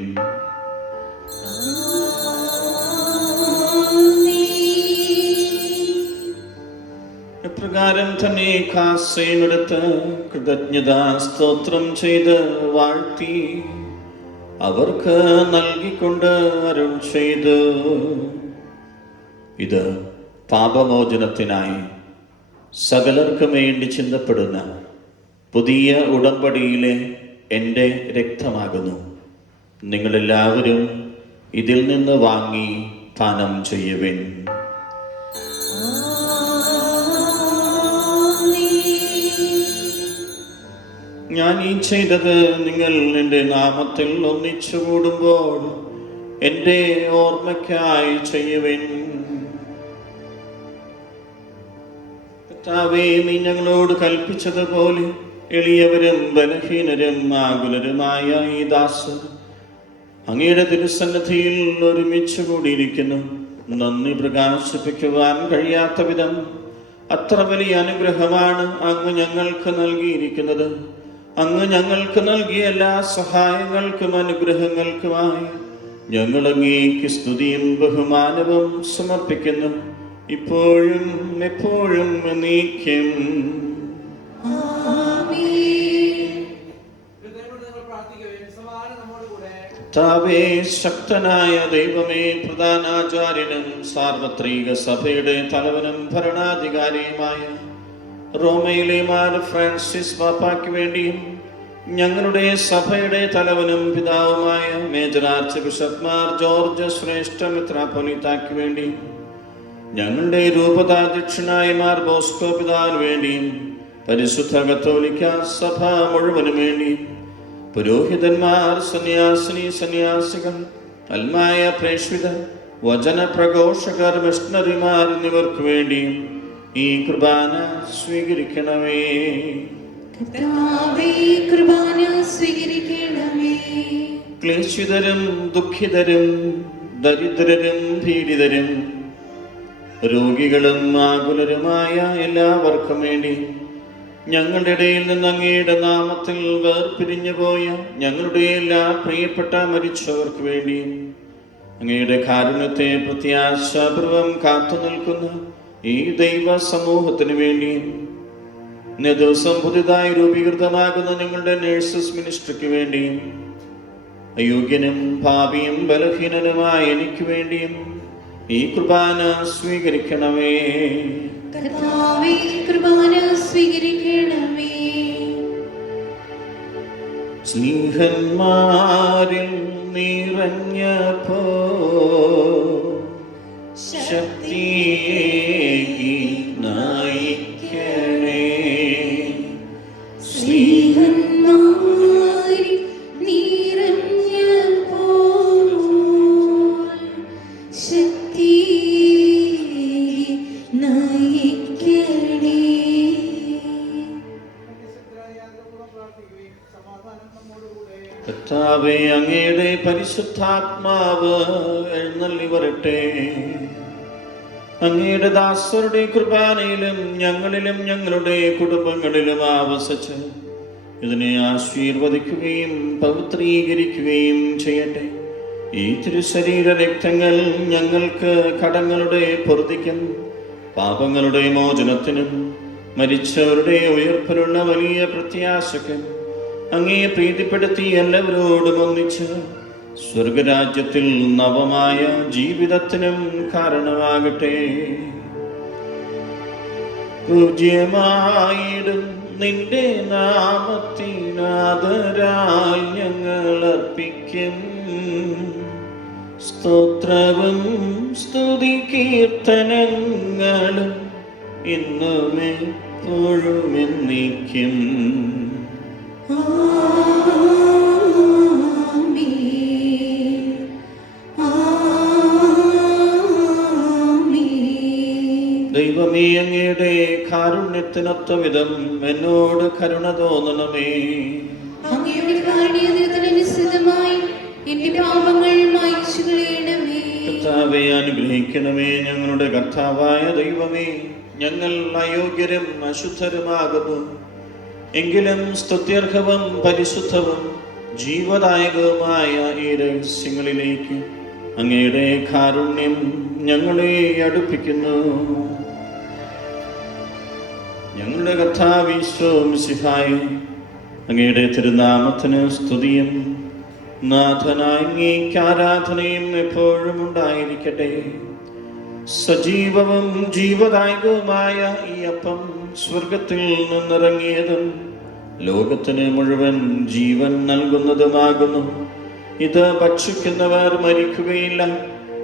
ഇപ്രകാരം തന്നെ കാസയുമെടുത്ത് കൃതജ്ഞതാ സ്തോത്രം ചെയ്ത് വാഴ്ത്തി അവർക്ക് നൽകിക്കൊണ്ട് അരുൾ ചെയ്തു, ഇത് പാപമോചനത്തിനായി സകലർക്കും വേണ്ടി ചിന്തപ്പെടുന്ന പുതിയ ഉടമ്പടിയിലെ എൻ്റെ രക്തമാകുന്നു. നിങ്ങളെല്ലാവരും ഇതിൽ നിന്ന് വാങ്ങി പാനം ചെയ്യുവിൻ. ഞാൻ ഈ ചെയ്തത് നിങ്ങൾ എൻ്റെ നാമത്തിൽ ഒന്നിച്ചു കൂടുമ്പോൾ എൻ്റെ ഓർമ്മയ്ക്കായി ചെയ്യുവിൻ. കർത്താവേ, നീ ഞങ്ങളോട് കൽപ്പിച്ചതുപോലെ എളിയവരും ബലഹീനരും ആകുലരുമായ ഈ ദാസർ അങ്ങയുടെ തിരുസന്നിധിയിൽ ഒരുമിച്ച് കൂടിയിരിക്കുന്നു. നന്ദി പ്രകാശിപ്പിക്കുവാൻ കഴിയാത്ത വിധം അത്ര വലിയ അനുഗ്രഹമാണ് അങ്ങ് ഞങ്ങൾക്ക് നൽകിയിരിക്കുന്നത്. അങ്ങ് ഞങ്ങൾക്ക് നൽകിയ എല്ലാ സഹായങ്ങൾക്കും അനുഗ്രഹങ്ങൾക്കുമായി ഞങ്ങൾ അങ്ങേക്ക് സ്തുതിയും ബഹുമാനവും സമർപ്പിക്കുന്നു, ഇപ്പോഴും എപ്പോഴും എന്നേക്കും. കർത്താവേ, ശക്തനായ ദൈവമേ, പ്രധാനാചാര്യനും സാർവത്രിക സഭയുടെ തലവനും ഭരണാധികാരിയുമായ റോമയിലെ മാർ ഫ്രാൻസിസ് പാപ്പായ്ക്ക് വേണ്ടിയും ഞങ്ങളുടെ സഭയുടെ തലവനും പിതാവുമായ major arch bishop Mar George ശ്രേഷ്ഠ മെത്രാപ്പൊലീത്തായ്ക്ക് വേണ്ടിയും ഞങ്ങളുടെ രൂപതാധ്യക്ഷനായ മാർ ബോസ്കോ പിതാവിന് വേണ്ടിയും പരിശുദ്ധ കത്തോലിക്ക സഭ മുഴുവനും വേണ്ടിയും പുരോഹിതന്മാർ, സന്യാസികൾ, അൽമായ പ്രേക്ഷിതർ, വചന പ്രഘോഷകർ, മിഷണറിമാർ എന്നിവർക്ക് വേണ്ടിയും ഈ കുർബാന സ്വീകരിക്കണമേ. കർത്താവേ, കുർബാന സ്വീകരിക്കണമേ. ക്ലേശിതരും ദുഃഖിതരും ദരിദ്രരും പീഡിതരും രോഗികളും ആകുലരുമായ എല്ലാവർക്കും വേണ്ടി ഞങ്ങളുടെ ഇടയിൽ നിന്ന് അങ്ങയുടെ നാമത്തിൽ വേർപിരിഞ്ഞു പോയ ഞങ്ങളുടെ എല്ലാ പ്രിയപ്പെട്ട മരിച്ചവർക്ക് വേണ്ടി അങ്ങയുടെ കാരുണ്യത്തെ പ്രത്യാശാപൂർവം കാത്തു നിൽക്കുന്ന ഈ ദൈവ സമൂഹത്തിന് വേണ്ടി ഇന്നേ ദിവസം പുതുതായി രൂപീകൃതമാകുന്ന ഞങ്ങളുടെ നഴ്സസ് മിനിസ്ട്രിക്ക് വേണ്ടിയും അയോഗ്യനും പാപിയും ബലഹീനനുമായ എനിക്ക് വേണ്ടിയും ഈ കുർബാന സ്വീകരിക്കണമേ. കർത്താവേ, കുർബാന സ്വീകരിക്കണമേ. സ്നേഹന്മാരിൽ നിറഞ്ഞപ്പോ ശക്തിയേകി നയിക്കണേ. സ്നേഹന്മാരിൽ നിറഞ്ഞപ്പോൾ ശക്തി നയിക്കണേ. കർത്താവേ, അങ്ങയുടെ പരിശുദ്ധാത്മാവ് എഴുന്നള്ളി വരട്ടെ. അങ്ങയുടെ ദാസരുടെ കുർബാനയിലും ഞങ്ങളിലും ഞങ്ങളുടെ കുടുംബങ്ങളിലും ആവസിച്ച് ഇതിനെ ആശീർവദിക്കുകയും പവിത്രീകരിക്കുകയും ചെയ്യട്ടെ. ഈ തിരുശരീര രക്തങ്ങൾ ഞങ്ങൾക്ക് കടങ്ങളുടെ പൊറുതിക്കും പാപങ്ങളുടെ മോചനത്തിനും മരിച്ചവരുടെ ഉയർപ്പിലുള്ള വലിയ പ്രത്യാശയ്ക്കും അങ്ങേ പ്രീതിപ്പെടുത്തി എല്ലാവരോടും ഒന്നിച്ച് സ്വർഗരാജ്യത്തിൽ നവമായ ജീവിതത്തിനും കാരണമാകട്ടെ. പൂജ്യമായിടും നിന്റെ നാമത്തിനാദരാൽ ഞങ്ങൾ അർപ്പിക്കും സ്തോത്രവും സ്തുതി കീർത്തനങ്ങളും ഇന്നുമേ എപ്പോഴും എന്നേക്കും. ദൈവമേ, അങ്ങയുടെ കാരുണ്യത്തിനൊത്ത വിധം എന്നോട് കരുണ തോന്നണമേ. അങ്ങയുടെ കാരുണ്യത്തിനനുസൃതമായി എന്റെ പാപങ്ങൾ മായ്ച്ചു കളയണമേ. കർത്താവേ, അനുഗ്രഹിക്കണമേ. ഞങ്ങളുടെ കർത്താവായ ദൈവമേ, ഞങ്ങൾ അയോഗ്യരും അശുദ്ധരുമാകുന്നു. എങ്കിലും സ്തുത്യർഹവും പരിശുദ്ധവും ജീവദായകവുമായ ഈ രഹസ്യങ്ങളിലേക്ക് അങ്ങയുടെ കാരുണ്യം ഞങ്ങളെ അടുപ്പിക്കുന്നു. ഞങ്ങളുടെ കർത്താവ് ഈശോ മിശിഹായേ, അങ്ങയുടെ തിരുനാമത്തിന് സ്തുതിയും നാഥനായ അങ്ങേയ്ക്ക് ആരാധനയും എപ്പോഴും ഉണ്ടായിരിക്കട്ടെ. സജീവവും ജീവദായകവുമായ ഈ അപ്പം സ്വർഗത്തിൽ നിന്നിറങ്ങിയതും ലോകത്തിന് മുഴുവൻ ജീവൻ നൽകുന്നതുമാകുന്നു. ഇത് ഭക്ഷിക്കുന്നവർ മരിക്കുകയില്ല,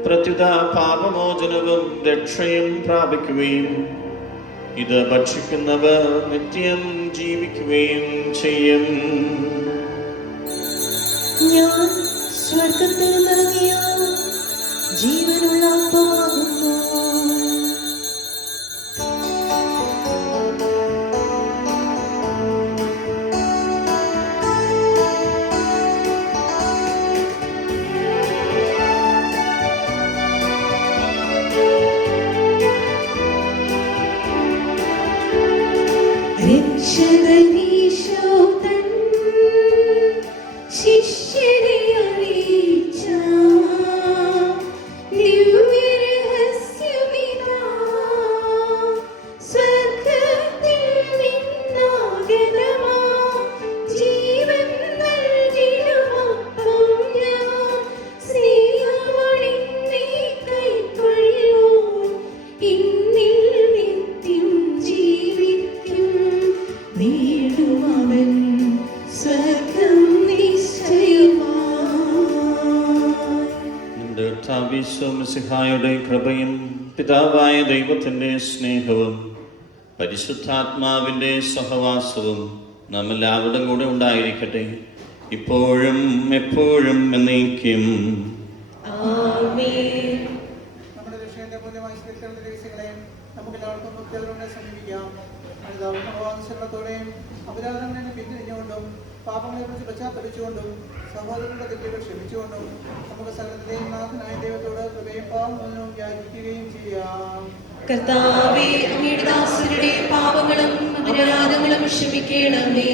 പ്രത്യുത പാപമോചനവും രക്ഷയും പ്രാപിക്കുകയും ഇത് ഭക്ഷിക്കുന്നവർ നിത്യം ജീവിക്കുകയും ചെയ്യും. ഞാൻ സ്വർഗത്തിൽ നിറങ്ങിയ ജീവനുള്ള അപ്പമാകുന്നു. രക്ഷകനീശോ തൻ ശിഷ്യരെ അറിയിച്ച ദിവ്യരഹസ്യമിതാ, സ്വർഗ്ഗത്തിൽ നിന്നാഗതമാ ജീവൻ നൽകിടുമപ്പം ഞാൻ, സ്നേഹമോടെ നീ കൈക്കൊള്ളൂ, ഇന്നിൽ നിത്യം ജീവിക്കും, നേടുമവൻ സ്വർഗ്ഗം നമ്മുടെ കർത്താവ് ഈശോ മിശിഹായുടെ കൃപയും പിതാവായ ദൈവത്തിൻ്റെ സ്നേഹവും പരിശുദ്ധാത്മാവിൻ്റെ സഹവാസവും നാം എല്ലാവരുടെയും കൂടെ ഉണ്ടായിരിക്കട്ടെ, ഇപ്പോഴും എപ്പോഴും എന്നേക്കും. നമ്മുടെ രക്ഷയുടെ മൂല്യമായി സ്ഥിരതയുടെ രഹസ്യങ്ങളെ നമുക്ക് എല്ലാവർക്കും ഭക്തിയോടെ സമീപിക്കാം. അനുതാപത്തോടെയും അപരാധങ്ങളെ പിന്തിരിഞ്ഞുകൊണ്ടും പാപങ്ങളെ കുറിച്ച് പശ്ചാത്തപിച്ചുകൊണ്ടും സഹോദരങ്ങളുടെ തെറ്റുകൾ ക്ഷമിച്ചുകൊണ്ടും നമുക്ക് സകലത്തിന്റെയും നാഥനായ ദൈവത്തോട് കൃപയും പാപമോചനവും യാചിക്കുകയും ചെയ്യാം. കർത്താവേ, അങ്ങയുടെ ദാസരുടെ പാപങ്ങളും അപരാധങ്ങളും ക്ഷമിക്കണമേ.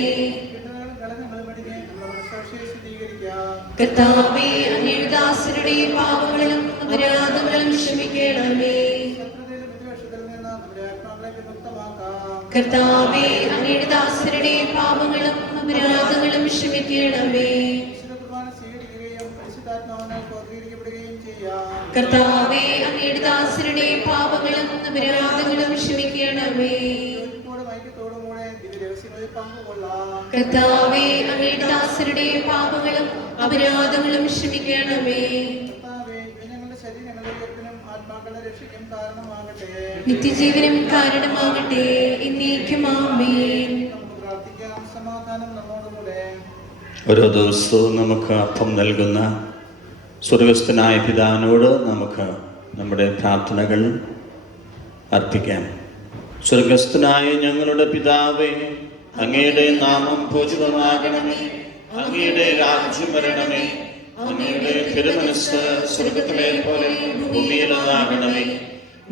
ഘടകങ്ങളും അടിഞ്ഞ് നമ്മുടെ മനസ്സാക്ഷിയെ ശുദ്ധീകരിക്കാം. കർത്താവേ, അങ്ങയുടെ ദാസരുടെ പാപങ്ങളും അപരാധങ്ങളും ക്ഷമിക്കണമേ. ശത്രുതയിലും വിദ്വേഷത്തിൽ നിന്ന് നമ്മുടെ ആത്മാക്കളെ വിമുക്തമാക്കാം. കർത്താവേ, അങ്ങയുടെ ദാസരുടെ പാപങ്ങളും അപരാധങ്ങളും ക്ഷമിക്കണമേ. വിശുദ്ധ കുർബാന സ്വീകരിക്കുകയും പരിശുദ്ധാത്മാവിനാൽ സ്വാധീനിക്കപ്പെടുകയും ചെയ്യാം. കർത്താവേ, അങ്ങയുടെ ദാസരുടെ പാപങ്ങളും അപരാധങ്ങളും ക്ഷമിക്കണമേ. യോജിപ്പോടും ഐക്യത്തോടും കൂടെ ദിവ്യരഹസ്യങ്ങളിൽ പങ്കുകൊള്ളാം. കർത്താവേ, അങ്ങയുടെ ദാസരുടെ പാപങ്ങളും അപരാധങ്ങളും ക്ഷമിക്കണമേ. കർത്താവേ, ഇവ ഞങ്ങളുടെ ശരീരങ്ങളുടെ ഉയർപ്പിനും ആത്മാക്കളുടെ രക്ഷയ്ക്കും കാരണമാകട്ടെ. നിത്യജീവനും കാരണമാകട്ടെ, എന്നേക്കും ആമേൻ. നമുക്ക് പ്രാർത്ഥിക്കാം. സമാധാനം നമ്മോടുകൂടെ. ഓരോ ദിവസവും നമുക്ക് അപ്പം നൽകുന്ന സ്വർഗസ്ഥനായ പിതാവിനോട് നമുക്ക് നമ്മുടെ പ്രാർത്ഥനകൾ അർപ്പിക്കാം. സ്വർഗസ്ഥനായ ഞങ്ങളുടെ പിതാവേ, അങ്ങയുടെ നാമം പൂജിതമാകണമേ, അങ്ങയുടെ രാജ്യം വരണമേ, അങ്ങയുടെ തിരുമനസ്സ് സ്വർഗത്തിലെ പോലെ ഭൂമിയിലാകണമേ.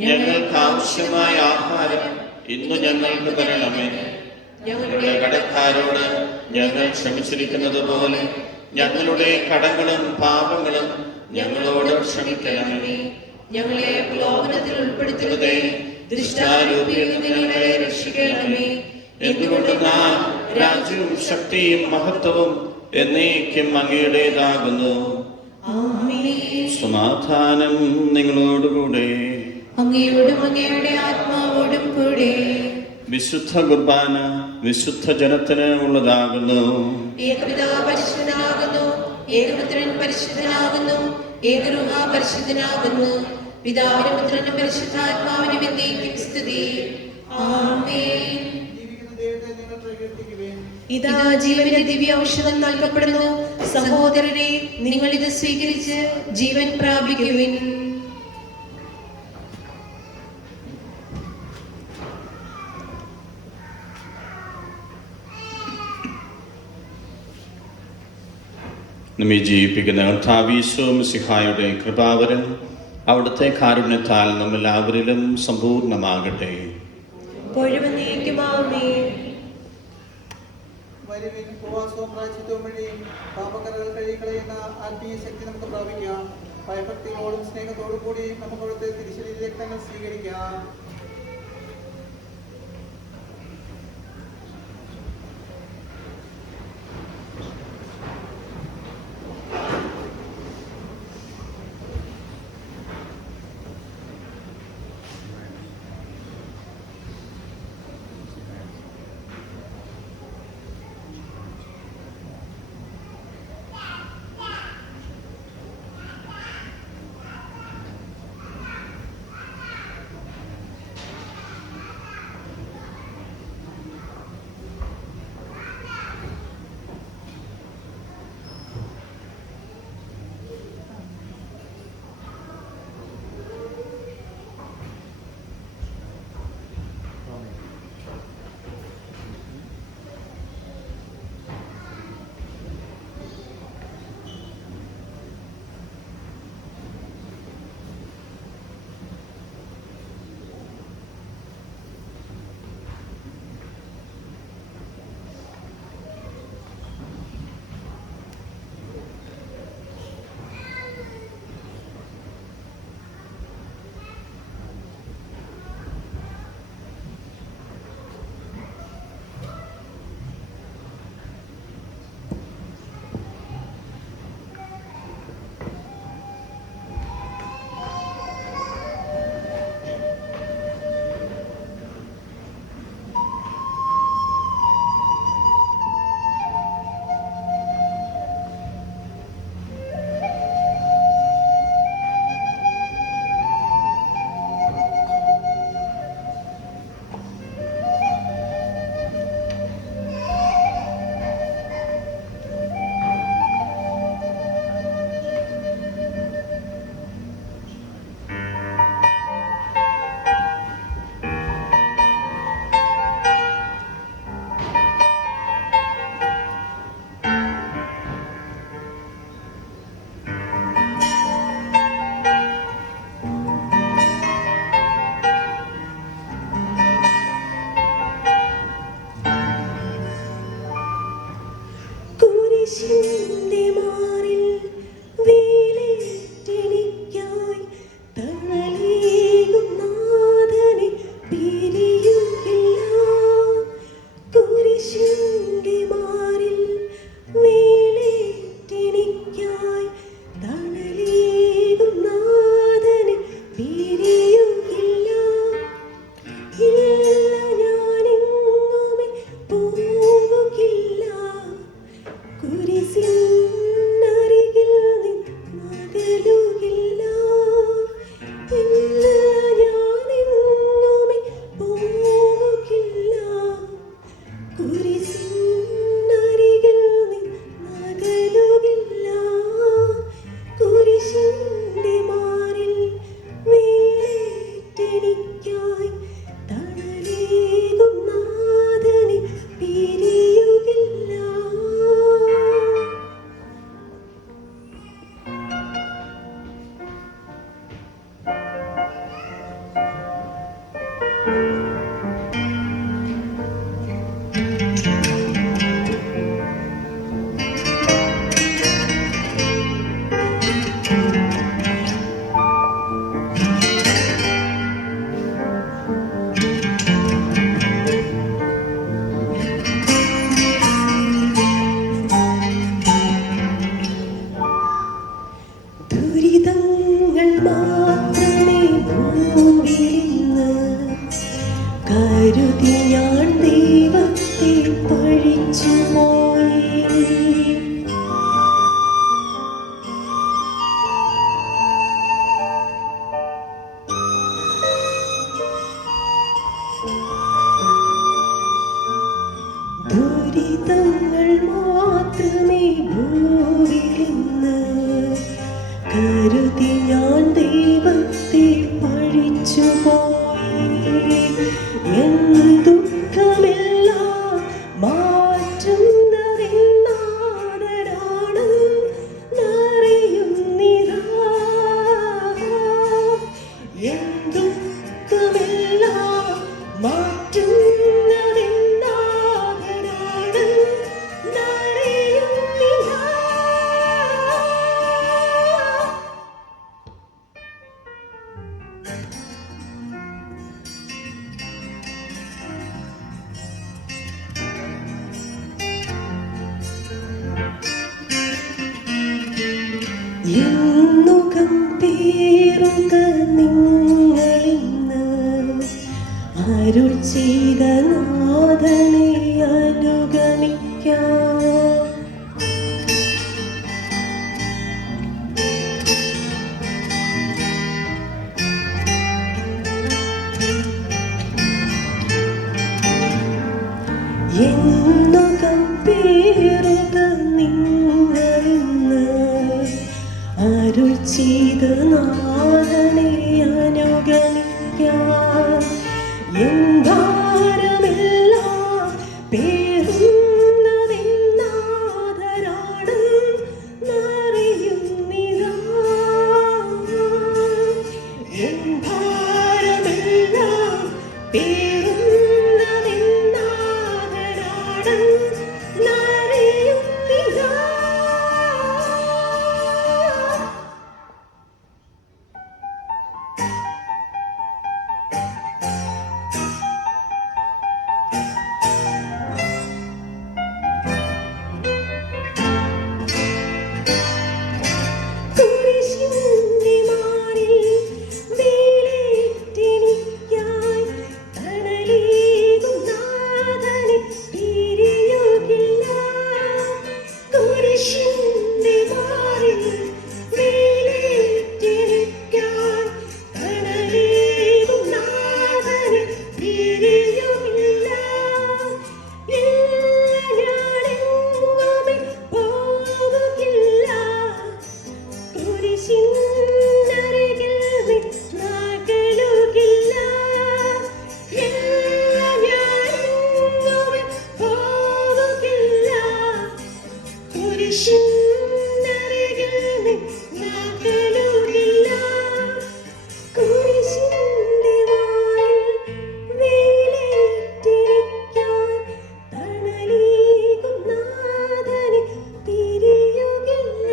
ഞങ്ങൾക്ക് ആവശ്യമായ ആഹാരം ഇന്ന് ഞങ്ങൾക്ക് തരണമേ. ഞങ്ങളുടെ കടക്കാരോട് ഞങ്ങൾ ക്ഷമിച്ചിരിക്കുന്നത് പോലെ ഞങ്ങളുടെ കടങ്ങളും പാപങ്ങളും ഞങ്ങളോട് ക്ഷമിക്കണമേ. ഞങ്ങളെ പ്രലോഭനത്തിൽ ഉൾപ്പെടുത്തരുതേ, ദുഷ്ടാരൂപിയിൽ നിന്ന് ഞങ്ങളെ രക്ഷിക്കണമേ. എന്തുകൊണ്ടെന്നാൽ രാജ്യവും ശക്തിയും മഹത്വവും എന്നേക്കും അങ്ങയുടേതാകുന്നു. ആമേൻ. സമാധാനം നിങ്ങളോടുകൂടെ. അങ്ങയോടും അങ്ങയുടെ ആത്മാവോടും കൂടെ. വിശുദ്ധ കുർബാന വിശുദ്ധ ജനത്തിന് ഉള്ളതാകുന്നു. ഏകപിതാവ് പരിശുദ്ധനാകുന്നു, ഏകപുത്രൻ പരിശുദ്ധനാകുന്നു, ഏകരൂഹ പരിശുദ്ധനാകുന്നു. പിതാവിനും പുത്രനും പരിശുദ്ധാത്മാവിനും എന്നേക്കും സ്തുതി. ആമേൻ. ജീവിക്കുന്ന ദൈവത്തെ നിങ്ങൾ പ്രകീർത്തിക്കുവേൻ. ഇതാ ജീവന്റെ ദിവ്യ ഔഷധം നൽകപ്പെടുന്നു. സഹോദരരെ, നിങ്ങൾ ഇത് സ്വീകരിച്ച് ജീവൻ പ്രാപിക്കുവിൻ. നമ്മെ ജീവിപ്പിക്കുന്ന കർത്താവീശോ മിശിഹായുടെ കൃപാവരം അവിടുത്തെ കാരുണ്യത്താൽ നമ്മെല്ലാവരിലും സമ്പൂർണ്ണമാകട്ടെ. ഇപ്പോഴും എന്നേക്കും ആമേൻ. വരുവിൻ, ഉപവാസവും പ്രായശ്ചിത്തവും വഴി പാപക്കറകൾ കഴുകിക്കളയുന്ന ആത്മീയ ശക്തി നമുക്ക് പ്രാപിക്കാം. ഭയഭക്തികളോടും സ്നേഹത്തോടും കൂടി നമുക്ക് അവിടുത്തെ തിരിച്ചറിയ രക്തങ്ങൾ സ്വീകരിക്കാം. ചെയ്ത നാഥനെ അനുഗമിക്കാം. എന്നുകം പേറുക നിങ്ങളിന്ന് അരുൾ ചെയ്ത നാഥനെ അനുഗമിക്കാം. എൻ ഭാരമെല്ലാം പേറുന്നതെന്നാഥരാണെന്നറിയുന്നിതാ. എൻ ഭാരമെല്ലാം പേറുന്നതെന്നാഥരാണെന്നറിയുന്നിതാ. കുരിശിന്റെ മാറിൽ വേലേറ്റെനിക്കായി തണലേകും നാഥനെ പിരിയുകില്ല. കുരിശിന്റെ മാറിൽ വേലേറ്റെനിക്കായി തണലേകും നാഥനെ പിരിയുകില്ല. ഞാനെങ്ങുമേ പോകുകില്ല. കുരിശിനരികിൽ നിന്നകലുകില്ല. ഞാനെങ്ങുമേ പോകുകില്ല. കുരിശിനരികിൽ നിന്നകലുകില്ല. കുരിശിന്റെ വായിൽ വേലേറ്റെനിക്കായി തണലേകും നാഥനെ പിരിയുകില്ല.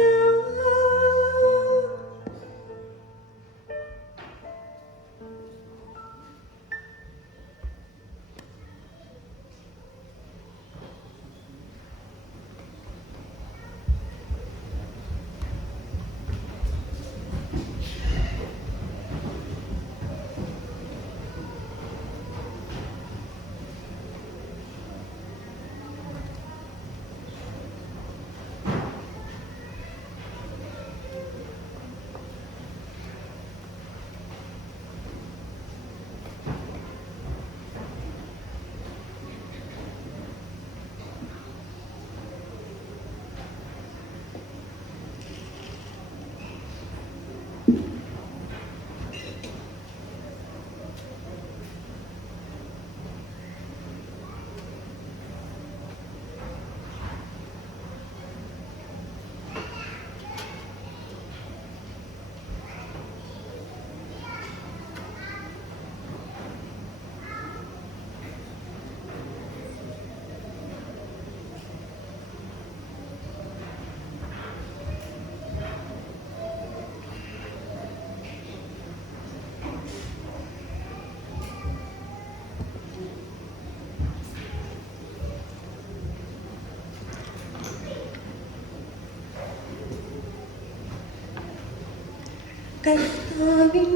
കർത്താവിൻ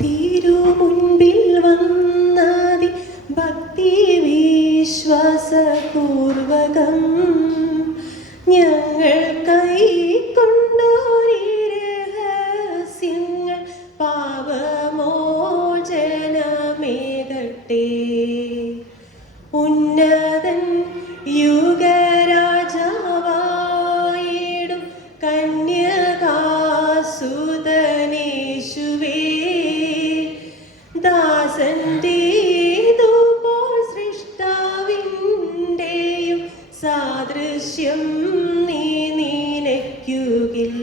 തിരുമുൻപിൽ വന്നാതി ഭക്തി വിശ്വാസപൂർവകം ഞങ്ങൾ കൈക്കൊണ്ടോരീ രഹസ്യങ്ങൾ പാപമോചനമേകട്ടെ. ഉന്നതൻ യുഗരാജാവായിടും കന്യകാസുതനേശുവേ, ദാസന്റേതുപോൽ സൃഷ്ടാവിൻ്റെയും സാദൃശ്യം നീ നിലയ്ക്കുകിൽ.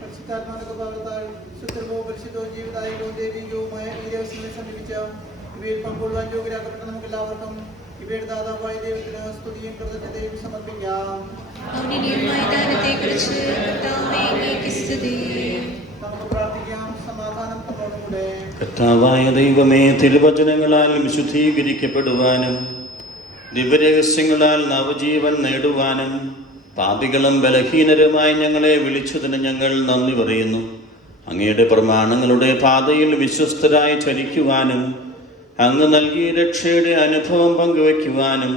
പരിശുദ്ധാത്മാവിന്റെ ഭാഗത്താൽ ശുദ്ധവും പരിശുദ്ധവും ജീവിതായികവും ദൈവികവുമായ ഈ ദിവസങ്ങളെ സമീപിച്ച ഇവയിൽ പങ്കുകൊള്ളുവാൻ യോഗ്യരാക്കപ്പെട്ട നമുക്ക് എല്ലാവർക്കും ഇവയുടെ ദാതാവായ ദൈവത്തിന് സ്തുതിയും കൃതജ്ഞതയും സമർപ്പിക്കാം. നമുക്ക് പ്രാർത്ഥിക്കാം. സമാധാനം നമ്മോടുകൂടെ. കർത്താവായ ദൈവമേ, തിരുവചനങ്ങളാൽ വിശുദ്ധീകരിക്കപ്പെടുവാനും ദിവ്യരഹസ്യങ്ങളാൽ നവജീവൻ നേടുവാനും പാപികളും ബലഹീനരുമായി ഞങ്ങളെ വിളിച്ചതിന് ഞങ്ങൾ നന്ദി പറയുന്നു. അങ്ങയുടെ പ്രമാണങ്ങളുടെ പാതയിൽ വിശ്വസ്തരായി ചരിക്കുവാനും അങ്ങ് നൽകിയ രക്ഷയുടെ അനുഭവം പങ്കുവയ്ക്കുവാനും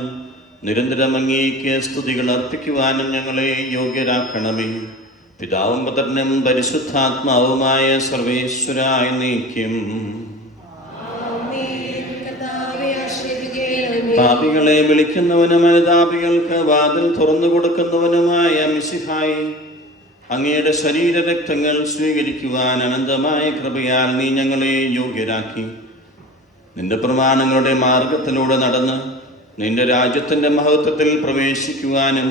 നിരന്തരം അങ്ങേക്ക് സ്തുതികൾ അർപ്പിക്കുവാനും ഞങ്ങളെ യോഗ്യരാക്കണമേ. പിതാവും പുത്രനും പരിശുദ്ധാത്മാവുമായ സർവേശ്വരായ നീക്കും. പാപികളെ വിളിക്കുന്നവനും അനുതാപികൾക്ക് വാതിൽ തുറന്നു കൊടുക്കുന്നവനുമായ മിശിഹായി, അങ്ങയുടെ ശരീരരക്തങ്ങൾ സ്വീകരിക്കുവാൻ അനന്തമായ കൃപയാൽ നീ ഞങ്ങളെ യോഗ്യരാക്കി. നിന്റെ പ്രമാണങ്ങളുടെ മാർഗത്തിലൂടെ നടന്ന് നിന്റെ രാജ്യത്തിൻ്റെ മഹത്വത്തിൽ പ്രവേശിക്കുവാനും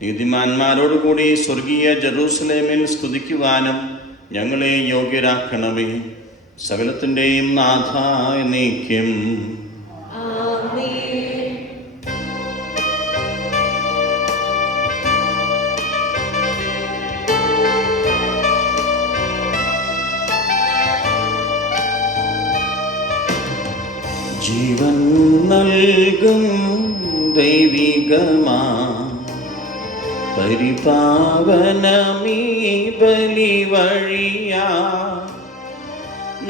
നീതിമാന്മാരോടുകൂടി സ്വർഗീയ ജെറൂസലേമിൽ സ്തുതിക്കുവാനും ഞങ്ങളെ യോഗ്യരാക്കണമേ. സകലത്തിൻ്റെയും നാഥായ നീക്കും. ജീവൻ നൽകും ദൈവികമാ പരിപാവനമീ ബലി വഴിയാ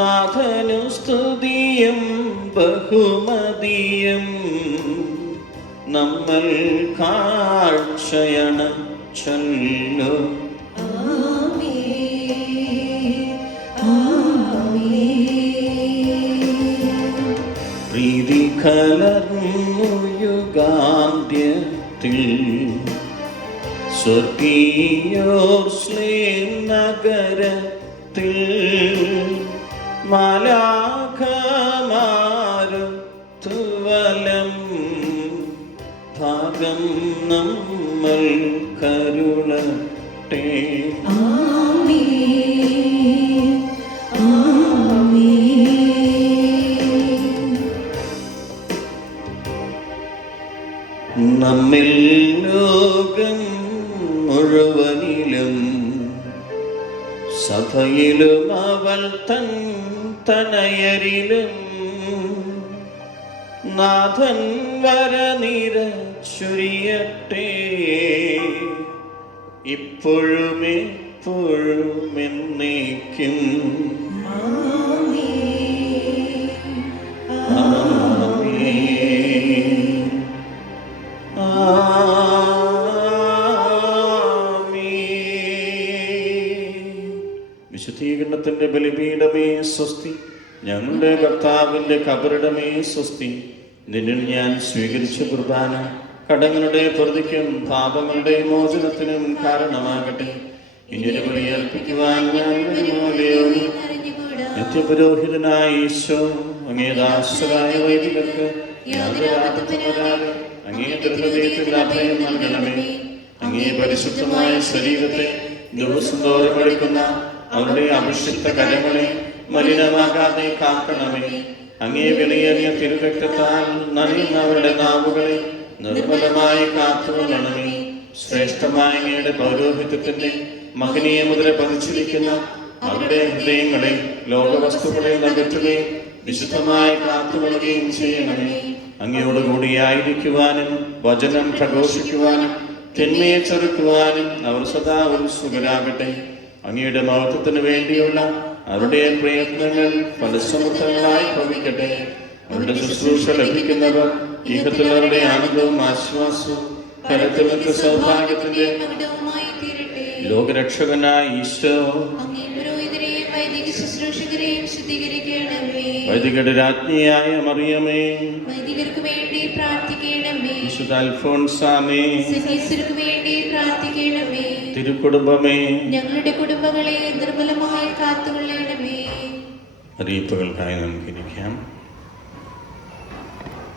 നാഥനു സ്തുതിയും ബഹുമതിയും നമ്മൾ കാഴ്ചയണ ചൊല്ലു. പ്രീതി കലർന്നു യുഗാന്ത്യത്തിൽ സ്വർഗീയോർശ്ലേം നഗരത്തിൽ മാലാഖമാരും തുവലം ഭാഗം നമ്മൾ കരുളട്ടെ. നമ്മിൽ ലോകം മുഴുവനിലും സഭയിലും അവൾ തൻ തനയരിലും നാഥൻ വരനിര ചൊരിയട്ടെ. ഇപ്പോഴും എപ്പോഴും എന്നേക്കും. വിശുദ്ധീകരണത്തിന്റെ ബലിപീഠമേ സ്വസ്തി. ഞങ്ങളുടെ കർത്താവിന്റെ കബറിടമേ സ്വസ്തി. നിന്നിൽ ഞാൻ സ്വീകരിച്ച കുർബാന കടങ്ങളുടെ പ്രതിക്കും പാപങ്ങളുടെ മോചനത്തിനും കാരണമാകട്ടെ. ഇനിയൊരു ബലി അർപ്പിക്കുവാൻ ഞാൻ വരുമോലെയോ. നിത്യപുരോഹിതനായ ഈശോ, അങ്ങേ ദാസരായ വൈദികർക്ക് യാതൊരു ആപത്തും വരാതെ അങ്ങേ ഹൃദയത്തിൽ അഭയം നൽകണമേ. അങ്ങേ പരിശുദ്ധമായ ശരീരത്തെ ദിവസം തോറും എടുക്കുന്ന അവരുടെ അഭിഷിക്ത കരങ്ങളെ മലിനമാകാതെ കാക്കണമേ. അങ്ങേ വിലയേറിയ തിരുരക്തത്താൽ നനയുന്നവരുടെ നാവുകളെ നിർമ്മലമായി കാത്തുകൊള്ളണമേ. ശ്രേഷ്ഠമായ അങ്ങയുടെ പൗരോഹിത്യത്തിന്റെ മഹനീയ മുദ്ര പതിച്ചിരിക്കുന്ന അവരുടെ ഹൃദയങ്ങളെ ലോകവസ്തുക്കളിൽ നകറ്റുകയും വിശുദ്ധമായി കാത്തുകൊള്ളുകയും ചെയ്യണമേ. അങ്ങയോടുകൂടിയായിരിക്കുവാനും വചനം പ്രഘോഷിക്കുവാനും തിന്മയെ ചെറുക്കുവാനും അവർ സദാ ഉത്സുകരാകട്ടെ. അങ്ങയുടെ മഹത്വത്തിന് വേണ്ടിയുള്ള അവരുടെ പ്രയത്നങ്ങൾ ഫലസമൃദ്ധങ്ങളായി ഭവിക്കട്ടെ. അവരുടെ ശുശ്രൂഷ ലഭിക്കുന്നവർ ഇഹത്തിലവരുടെ ആനന്ദവും ആശ്വാസവും കരത്തിലത്തെ സൗഭാഗ്യത്തിന്റെ ലോകരക്ഷകനായ ഈശോ, വൈദികരുടെ രാജ്ഞിയായ മറിയമേ, വൈദികർക്ക് വേണ്ടി പ്രാർത്ഥിക്കണമേ. വിശുദ്ധ അൽഫോൻസാമേ, സന്യസ്തർക്ക് വേണ്ടി പ്രാർത്ഥിക്കണമേ. തിരുക്കുടുംബമേ, ഞങ്ങളുടെ കുടുംബങ്ങളെ നിർമ്മലമായി കാത്തുകൊള്ളണമേ. അറിയിപ്പുകൾക്കായി നമുക്കിരിക്കാം.